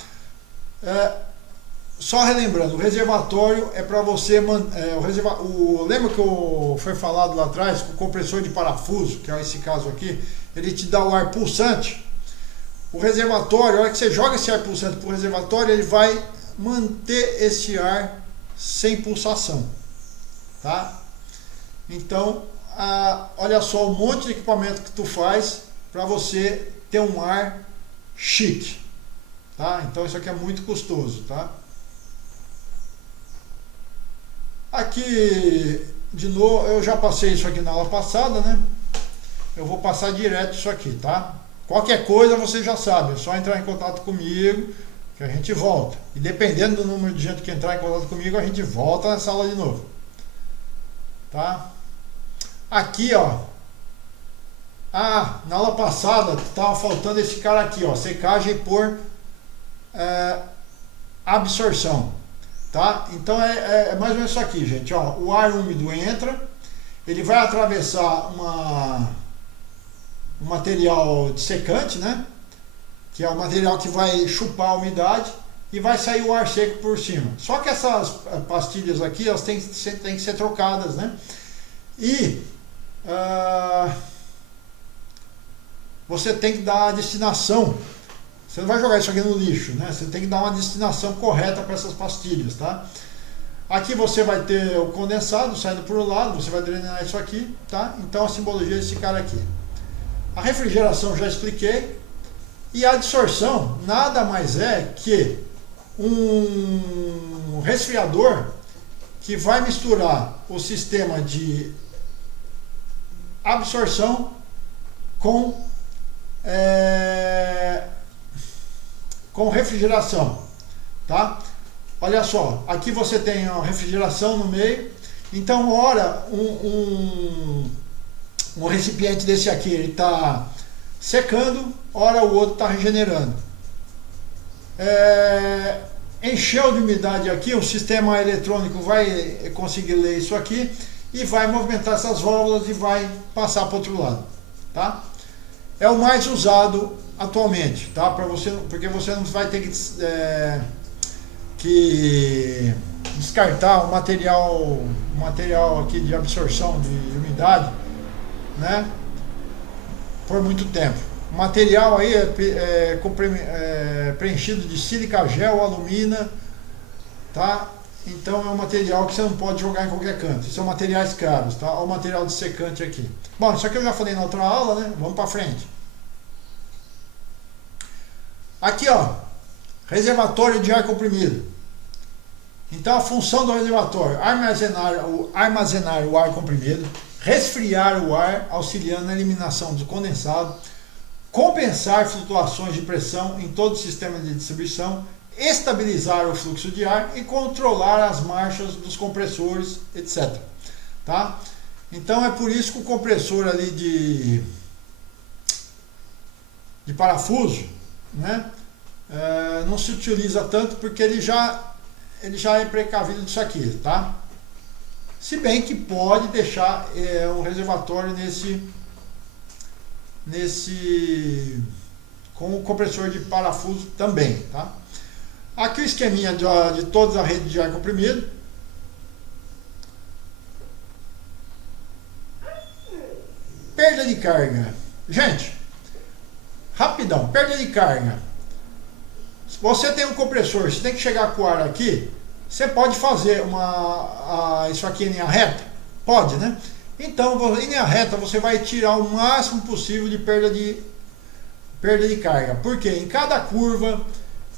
Só relembrando, o reservatório é para você lembra que foi falado lá atrás que o compressor de parafuso, que é esse caso aqui, ele te dá o ar pulsante. o reservatório, a hora que você joga esse ar pulsante para o reservatório, ele vai manter esse ar sem pulsação, tá? Então, olha só o monte de equipamento que tu faz para você ter um ar chique, tá? Então isso aqui é muito custoso, tá? Aqui, de novo, eu já passei isso aqui na aula passada, né? Eu vou passar direto isso aqui, tá? Qualquer coisa você já sabe, é só entrar em contato comigo que a gente volta. E dependendo do número de gente que entrar em contato comigo, a gente volta nessa aula de novo, tá? Aqui, ó, na aula passada estava faltando esse cara aqui, ó, secagem por absorção, tá? Então é mais ou menos isso aqui, gente, ó, o ar úmido entra, ele vai atravessar um material de secante, né? Que é o material que vai chupar a umidade e vai sair o ar seco por cima. Só que essas pastilhas aqui, elas têm que ser trocadas, né? E você tem que dar a destinação. Você não vai jogar isso aqui no lixo, né? Você tem que dar uma destinação correta para essas pastilhas, tá? Aqui você vai ter o condensado saindo por um lado, você vai drenar isso aqui, tá? Então a simbologia é esse cara aqui. A refrigeração já expliquei. E a adsorção nada mais é que um resfriador que vai misturar o sistema de absorção com refrigeração, tá? Olha só, aqui você tem a refrigeração no meio, então ora um recipiente desse aqui ele está secando, ora o outro está regenerando. Encheu de umidade aqui, o sistema eletrônico vai conseguir ler isso aqui e vai movimentar essas válvulas e vai passar para o outro lado, tá? É o mais usado atualmente, tá? Porque você não vai ter que descartar o material aqui de absorção de umidade, né? Por muito tempo. O material aí é preenchido de sílica gel, alumina, tá? Então é um material que você não pode jogar em qualquer canto. São materiais caros, tá? Olha o material de secante aqui. Bom, isso aqui eu já falei na outra aula, né? Vamos para frente. Aqui, ó, reservatório de ar comprimido. Então a função do reservatório: armazenar o ar comprimido, resfriar o ar, auxiliando na eliminação do condensado, compensar flutuações de pressão em todo o sistema de distribuição, estabilizar o fluxo de ar e controlar as marchas dos compressores, etc. Tá? Então é por isso que o compressor ali de parafuso, né, não se utiliza tanto, porque ele já é precavido disso aqui, tá? Se bem que pode deixar um reservatório com o compressor de parafuso também, tá? Aqui o esqueminha de toda a rede de ar comprimido. Perda de carga. Gente, rapidão, perda de carga. Se você tem um compressor, você tem que chegar com o ar aqui, você pode fazer isso aqui em linha reta? Pode, né? Então, em linha reta, você vai tirar o máximo possível de perda de carga. Porque em cada curva,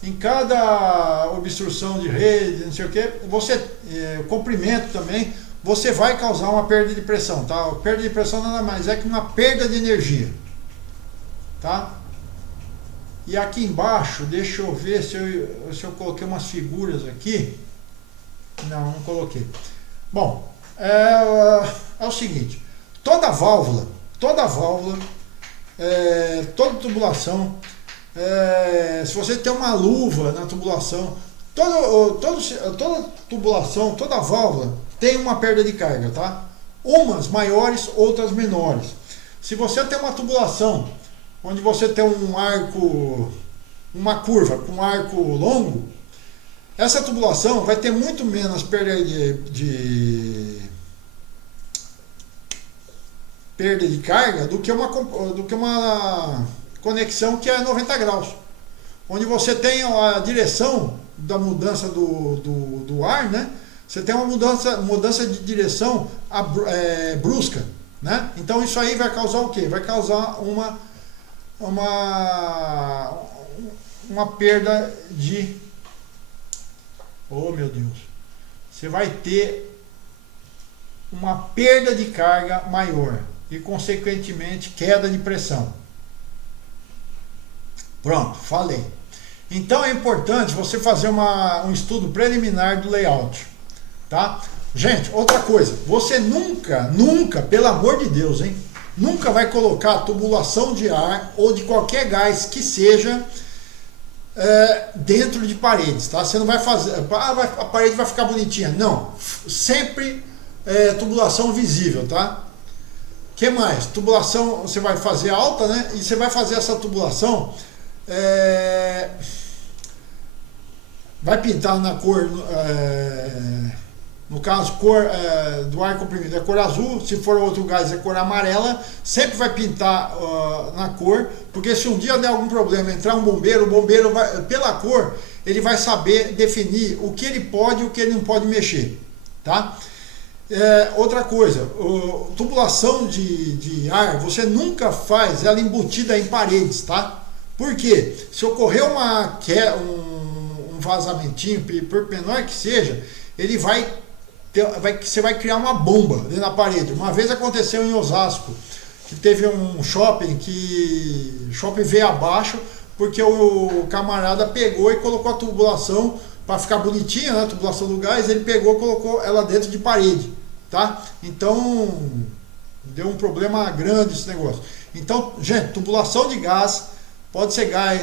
em cada obstrução de rede, não sei o que, comprimento também, você vai causar uma perda de pressão, tá? A perda de pressão nada mais é que uma perda de energia, tá? E aqui embaixo, deixa eu ver se eu coloquei umas figuras aqui. Não coloquei. Bom, é o seguinte: toda válvula, toda tubulação, se você tem uma luva na tubulação, toda tubulação, toda válvula tem uma perda de carga, tá? Umas maiores, outras menores. Se você tem uma tubulação onde você tem um arco, uma curva com um arco longo, essa tubulação vai ter muito menos perda de carga do que uma conexão que é 90 graus, onde você tem a direção da mudança do ar, né? Você tem uma mudança de direção brusca, né? Então isso aí vai causar o quê? Vai causar uma perda de... Oh, meu Deus! Você vai ter uma perda de carga maior e, consequentemente, queda de pressão. Pronto, falei. Então é importante você fazer um estudo preliminar do layout, tá? Gente, outra coisa, você nunca, pelo amor de Deus, hein? Nunca vai colocar tubulação de ar ou de qualquer gás que seja dentro de paredes, tá? Você não vai fazer, a parede vai ficar bonitinha. Não, sempre tubulação visível, tá? Que mais? Tubulação você vai fazer alta, né? E você vai fazer essa tubulação, vai pintar na cor, no caso, cor do ar comprimido é cor azul, se for outro gás é cor amarela, sempre vai pintar na cor, porque se um dia der algum problema, entrar um bombeiro, o bombeiro vai, pela cor, ele vai saber definir o que ele pode e o que ele não pode mexer, tá? Outra coisa, tubulação de ar, você nunca faz ela embutida em paredes, tá? Por quê? Se ocorrer um vazamentinho, por menor que seja, ele você vai criar uma bomba dentro da parede. Uma vez aconteceu em Osasco, que teve um shopping veio abaixo, porque o camarada pegou e colocou a tubulação para ficar bonitinha, né, a tubulação do gás, ele pegou e colocou ela dentro de parede, tá? Então deu um problema grande esse negócio. Então, gente, tubulação de gás, pode ser gás,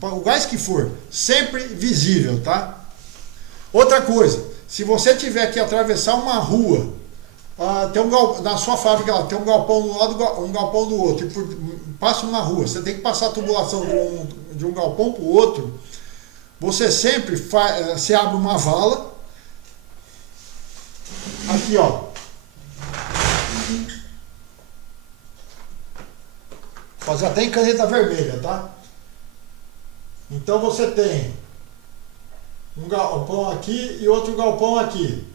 o gás que for, sempre visível, tá? Outra coisa, se você tiver que atravessar uma rua, na sua fábrica lá, tem um galpão de um lado, um galpão do outro, e passa uma rua, você tem que passar a tubulação de um galpão para o outro, você sempre você abre uma vala, aqui ó, fazer até em caneta vermelha, tá? Então você tem um galpão aqui e outro galpão aqui,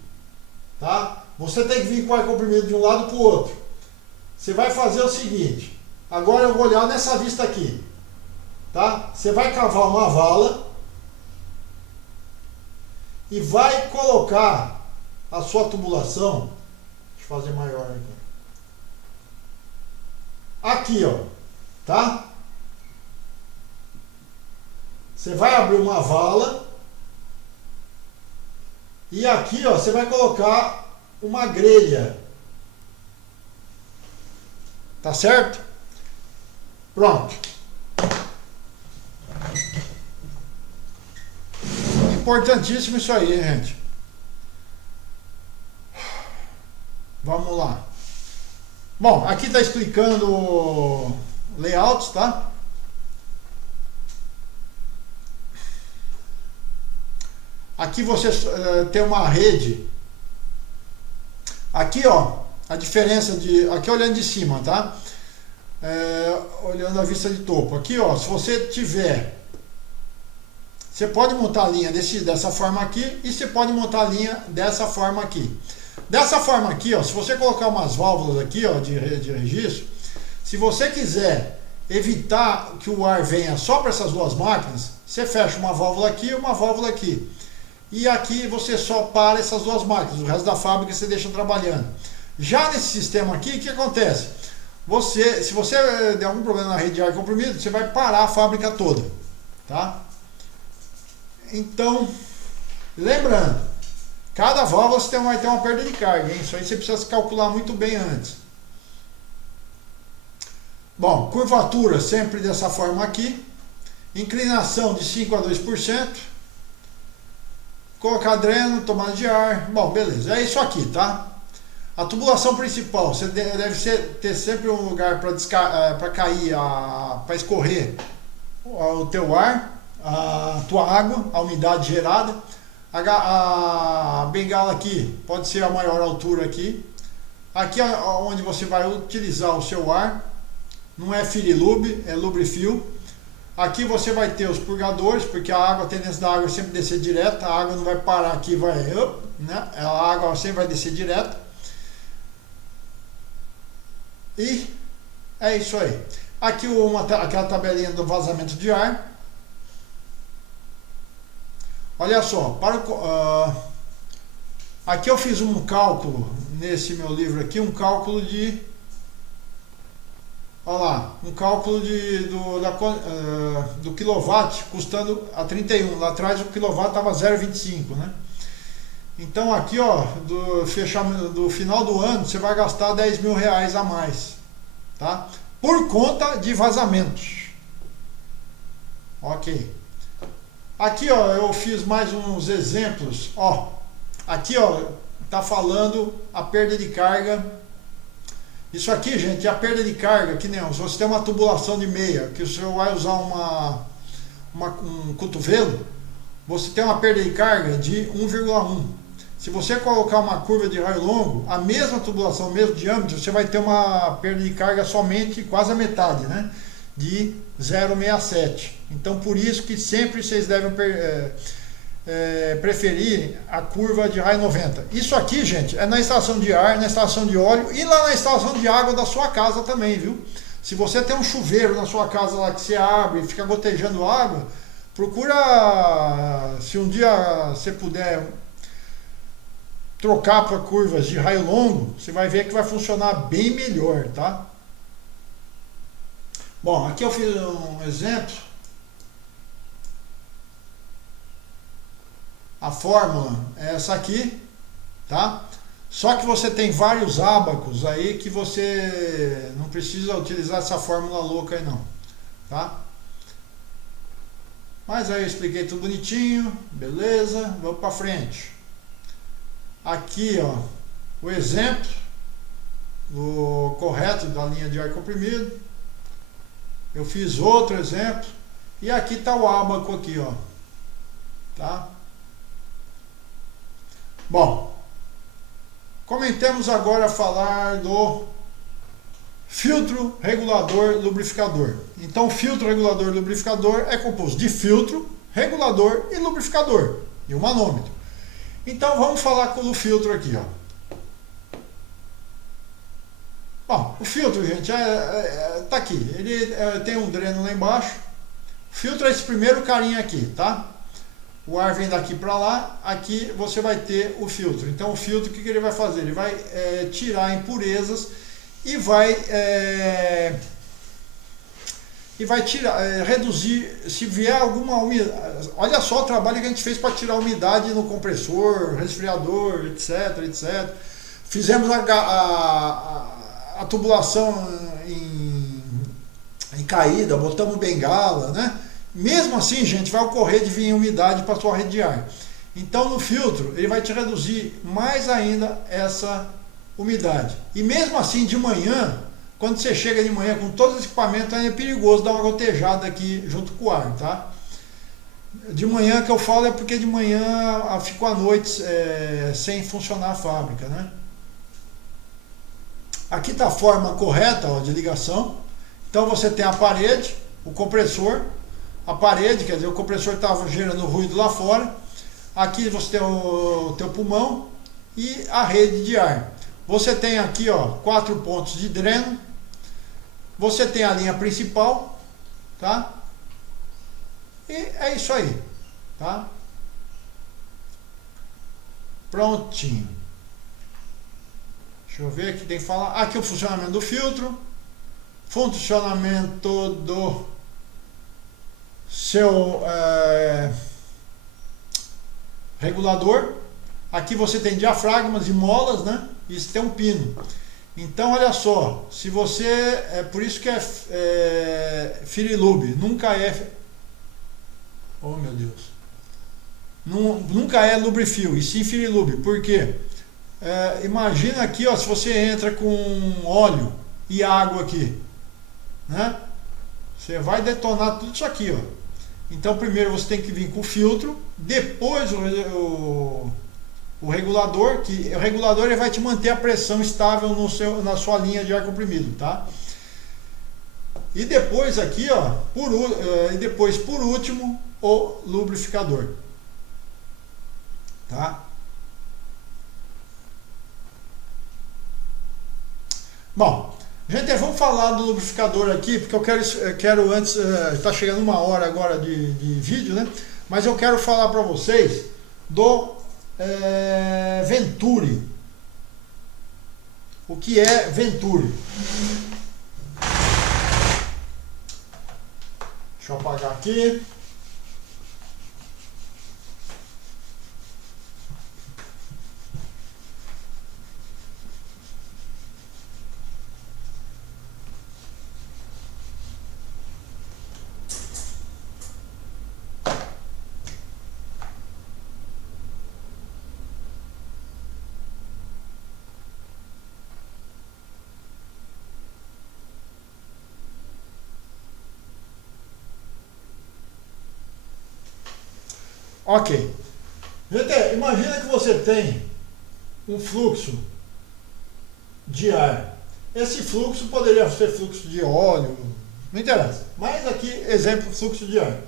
tá? Você tem que vir com o ar comprimido de um lado para o outro. Você vai fazer o seguinte, agora eu vou olhar nessa vista aqui, tá? Você vai cavar uma vala e vai colocar a sua tubulação, deixa eu fazer maior aqui, ó, tá? Você vai abrir uma vala e aqui, ó, você vai colocar uma grelha, tá certo? Pronto. Importantíssimo isso aí, gente. Vamos lá. Bom, aqui está explicando layouts, tá? Aqui você tem uma rede. Aqui, ó, a diferença de... Aqui olhando de cima, tá? Olhando a vista de topo. Aqui, ó, se você tiver... Você pode montar a linha dessa forma aqui e você pode montar a linha dessa forma aqui. Dessa forma aqui, ó, se você colocar umas válvulas aqui, ó, de registro, se você quiser evitar que o ar venha só para essas duas máquinas, você fecha uma válvula aqui e uma válvula aqui. E aqui você só para essas duas máquinas, o resto da fábrica você deixa trabalhando. Já nesse sistema aqui, o que acontece? Se você der algum problema na rede de ar comprimido, você vai parar a fábrica toda, tá? Então, lembrando, cada válvula você vai ter uma perda de carga, hein? Isso aí você precisa calcular muito bem antes. Bom, curvatura sempre dessa forma aqui, inclinação de 5 a 2%, colocar dreno, tomada de ar, bom, beleza, é isso aqui, tá? A tubulação principal, você deve ter sempre um lugar para cair, para escorrer o teu ar, a tua água, a umidade gerada. A bengala aqui pode ser a maior altura aqui. Aqui é onde você vai utilizar o seu ar, não é Firilube, é Lubrifil. Aqui você vai ter os purgadores, porque a tendência da água é sempre descer direto, a água não vai parar aqui, vai, né? A água sempre vai descer direto. E é isso aí. Aqui aquela tabelinha do vazamento de ar. Olha só, aqui eu fiz um cálculo, nesse meu livro aqui, um cálculo de... Olha lá, um cálculo do quilowatt custando a 31. Lá atrás o quilowatt estava 0,25, né? Então aqui, ó, do final do ano, você vai gastar 10 mil reais a mais, tá? Por conta de vazamentos. Ok. Aqui, ó, eu fiz mais uns exemplos, ó. Aqui, ó, tá falando a perda de carga. Isso aqui, gente, é a perda de carga, que nem, se você tem uma tubulação de meia, que o senhor vai usar um cotovelo, você tem uma perda de carga de 1,1. Se você colocar uma curva de raio longo, a mesma tubulação, o mesmo diâmetro, você vai ter uma perda de carga somente quase a metade, né? De 0,67. Então, por isso que sempre vocês devem preferir a curva de raio 90. Isso aqui, gente, é na estação de ar, na estação de óleo e lá na estação de água da sua casa também, viu? Se você tem um chuveiro na sua casa lá que você abre e fica gotejando água, procura, se um dia você puder trocar para curvas de raio longo, você vai ver que vai funcionar bem melhor, tá? Bom, aqui eu fiz um exemplo. A fórmula é essa aqui, tá? Só que você tem vários ábacos aí que você não precisa utilizar essa fórmula louca aí não, tá? Mas aí eu expliquei tudo bonitinho, beleza? Vamos para frente. Aqui, ó, o exemplo do correto da linha de ar comprimido. Eu fiz outro exemplo e aqui está o ábaco aqui, ó, tá? Bom, comentemos agora a falar do filtro regulador lubrificador. Então, filtro regulador lubrificador é composto de filtro, regulador e lubrificador e um manômetro. Então, vamos falar do filtro aqui, ó. Bom, o filtro, gente, tá aqui. Ele tem um dreno lá embaixo. O filtro é esse primeiro carinha aqui, tá? O ar vem daqui para lá. Aqui você vai ter o filtro. Então, o filtro, o que ele vai fazer? Ele vai tirar impurezas e vai reduzir, se vier alguma umidade. Olha só o trabalho que a gente fez para tirar a umidade no compressor, resfriador, etc, etc. Fizemos a tubulação em caída, botamos bengala, né? Mesmo assim, gente, vai ocorrer de vir umidade para a sua rede de ar. Então, no filtro, ele vai te reduzir mais ainda essa umidade. E mesmo assim, de manhã, quando você chega de manhã com todos os equipamentos, aí é perigoso dar uma gotejada aqui junto com o ar, tá? De manhã que eu falo é porque de manhã ficou a noite sem funcionar a fábrica, né? Aqui está a forma correta, ó, de ligação. Então você tem a parede, o compressor, a parede, quer dizer, o compressor estava gerando ruído lá fora. Aqui você tem o teu pulmão e a rede de ar. Você tem aqui, ó, 4 pontos de dreno. Você tem a linha principal, tá? E é isso aí, tá? Prontinho. Deixa eu ver aqui, tem que falar. Aqui o funcionamento do filtro. Funcionamento do seu regulador. Aqui você tem diafragmas e molas, né? E isso tem um pino. Então, olha só, se você... por isso que Firilube, nunca é... Oh, meu Deus. Nunca é Lubrifil, e sim Firilube. Por quê? Imagina aqui, ó, se você entra com óleo e água aqui, né? Você vai detonar tudo isso aqui, ó. Então, primeiro você tem que vir com o filtro, depois o regulador, que o regulador ele vai te manter a pressão estável na sua linha de ar comprimido, tá? E depois aqui, ó, e depois por último, o lubrificador. Tá? Bom, gente, vamos falar do lubrificador aqui, porque eu quero antes, está chegando 1 hora agora de vídeo, né? Mas eu quero falar para vocês do Venturi. O que é Venturi? Deixa eu apagar aqui. Ok. Gente, imagina que você tem um fluxo de ar. Esse fluxo poderia ser fluxo de óleo, não interessa. Mas aqui, exemplo, fluxo de ar.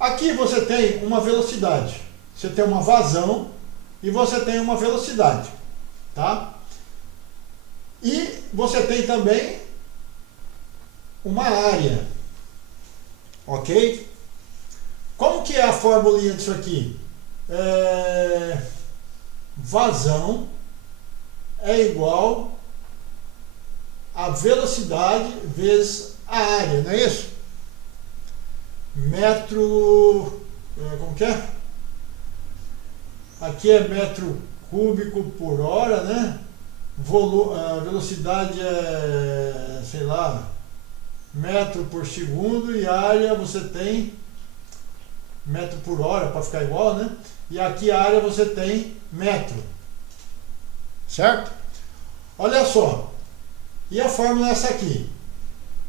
Aqui você tem uma velocidade. Você tem uma vazão e você tem uma velocidade. Tá? E você tem também uma área. Ok? Como que é a formulinha disso aqui? Vazão é igual a velocidade vezes a área, não é isso? Metro... como que é? Aqui é metro cúbico por hora, né? A velocidade é, sei lá, metro por segundo, e a área você tem metro por hora, para ficar igual, né? E aqui a área você tem metro. Certo? Olha só. E a fórmula é essa aqui.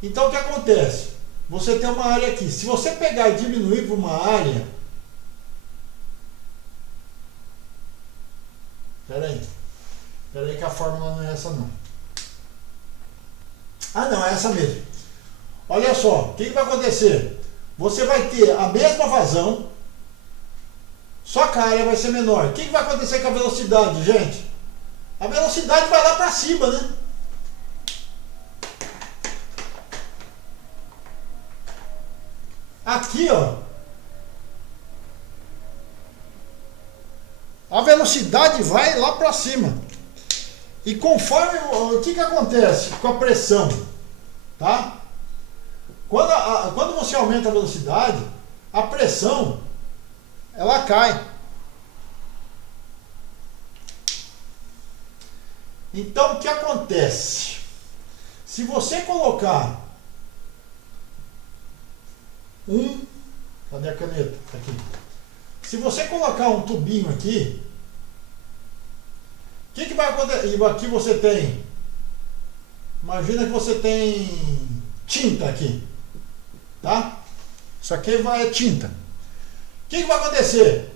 Então o que acontece? Você tem uma área aqui. Se você pegar e diminuir para uma área... Espera aí que a fórmula não é essa não. Ah não, é essa mesmo. Olha só, o que vai acontecer? Você vai ter a mesma vazão, só que a área vai ser menor. O que vai acontecer com a velocidade, gente? A velocidade vai lá para cima, né? Aqui, ó. A velocidade vai lá para cima. E conforme... O que acontece com a pressão? Tá? Quando você aumenta a velocidade, a pressão, ela cai. Então, o que acontece? Se você colocar cadê a caneta? Aqui. Se você colocar um tubinho aqui, o que vai acontecer? E aqui você tem, imagina que você tem tinta aqui. Tá? Isso aqui é tinta. O que vai acontecer?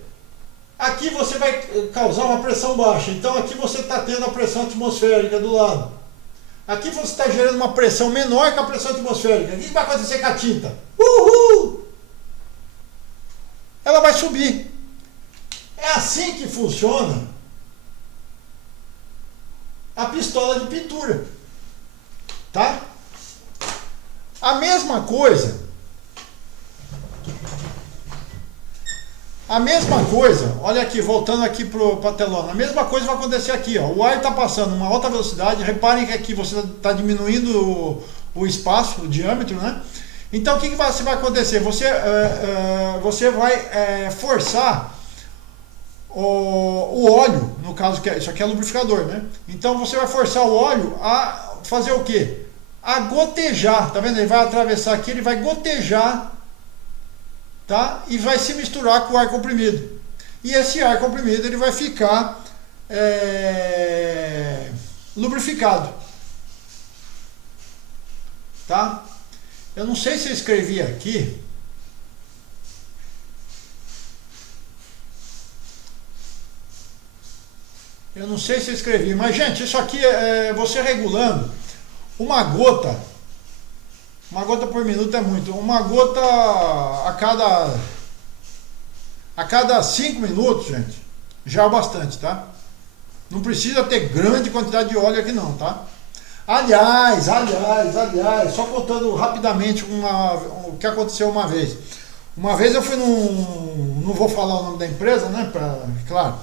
Aqui você vai causar uma pressão baixa. Então aqui você está tendo a pressão atmosférica do lado. Aqui você está gerando uma pressão menor que a pressão atmosférica. O que vai acontecer com a tinta? Uhul! Ela vai subir. É assim que funciona a pistola de pintura. Tá? A mesma coisa. Olha aqui, voltando aqui para a telona, a mesma coisa vai acontecer aqui, ó. O ar está passando uma alta velocidade, reparem que aqui você está diminuindo o espaço, o diâmetro, né? Então o que vai acontecer? Você vai forçar o óleo, no caso, isso aqui é lubrificador, né? Então você vai forçar o óleo a fazer o quê? A gotejar, tá vendo? Ele vai atravessar aqui, ele vai gotejar, tá? E vai se misturar com o ar comprimido. E esse ar comprimido ele vai ficar lubrificado, tá? Eu não sei se eu escrevi aqui. Eu não sei se eu escrevi, mas gente, isso aqui é você regulando uma gota Uma gota por minuto é muito. Uma gota a cada 5 minutos, gente, já é o bastante, tá? Não precisa ter grande quantidade de óleo aqui não, tá? Aliás, só contando rapidamente o que aconteceu uma vez. Uma vez eu fui não vou falar o nome da empresa, né? Claro.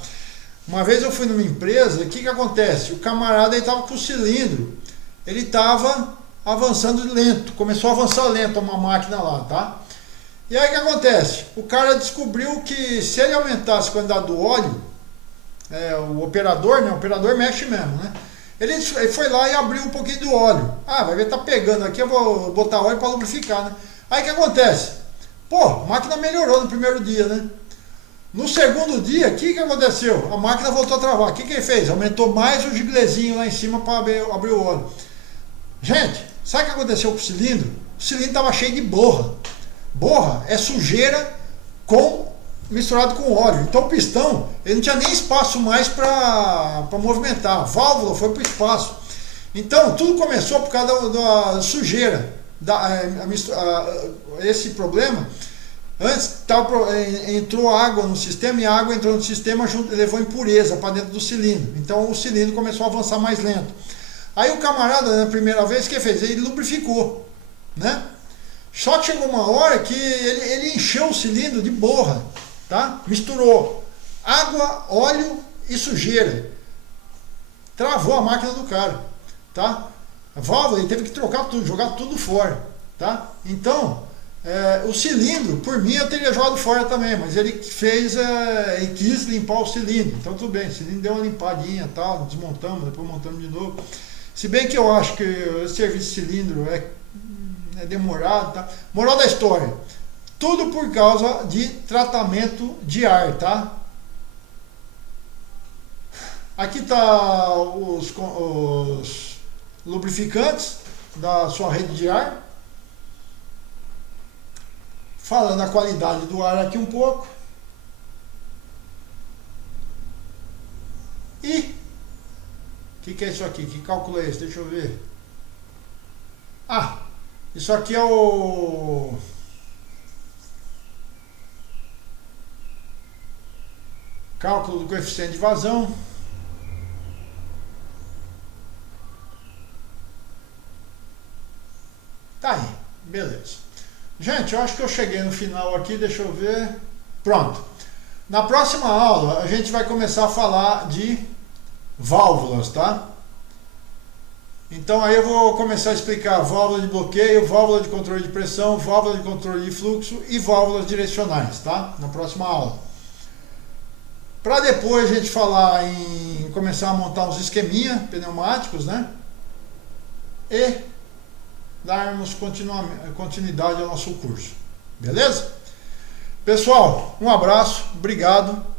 Uma vez eu fui numa empresa, o que acontece? O camarada estava com o cilindro, ele estava avançando lento, começou a avançar lento uma máquina lá, tá? E aí o que acontece? O cara descobriu que se ele aumentasse a quantidade do óleo, o operador, né? O operador mexe mesmo, né? Ele foi lá e abriu um pouquinho do óleo. Ah, vai ver, tá pegando aqui, eu vou botar óleo para lubrificar, né? Aí o que acontece? Pô, a máquina melhorou no primeiro dia, né? No segundo dia, o que aconteceu? A máquina voltou a travar. O que ele fez? Aumentou mais o giglezinho lá em cima para abrir o óleo. Gente, sabe o que aconteceu com o cilindro? O cilindro estava cheio de borra. Borra é sujeira misturado com óleo. Então o pistão, ele não tinha nem espaço mais para movimentar. A válvula foi para o espaço. Então tudo começou por causa da sujeira. Esse problema, antes entrou água no sistema e a água entrou no sistema, levou impureza para dentro do cilindro. Então o cilindro começou a avançar mais lento. Aí o camarada, na primeira vez, o que fez? Ele lubrificou, né? Só que chegou uma hora que ele encheu o cilindro de borra, tá? Misturou água, óleo e sujeira. Travou a máquina do cara, tá? A válvula, ele teve que trocar tudo, jogar tudo fora, tá? Então, o cilindro, por mim, eu teria jogado fora também, mas ele fez, e quis limpar o cilindro. Então tudo bem, o cilindro deu uma limpadinha, tal, desmontamos, depois montamos de novo. Se bem que eu acho que o serviço de cilindro é demorado, tá? Moral da história, tudo por causa de tratamento de ar, tá? Aqui tá os lubrificantes da sua rede de ar. Falando a qualidade do ar aqui um pouco. E o que é isso aqui? Que cálculo é esse? Deixa eu ver. Ah, isso aqui é o cálculo do coeficiente de vazão. Tá aí, beleza. Gente, eu acho que eu cheguei no final aqui, deixa eu ver. Pronto. Na próxima aula a gente vai começar a falar de válvulas, tá? Então aí eu vou começar a explicar válvula de bloqueio, válvula de controle de pressão, válvula de controle de fluxo e válvulas direcionais, tá? Na próxima aula. Para depois a gente falar em começar a montar uns esqueminha pneumáticos, né? E darmos continuidade ao nosso curso. Beleza? Pessoal, um abraço, obrigado.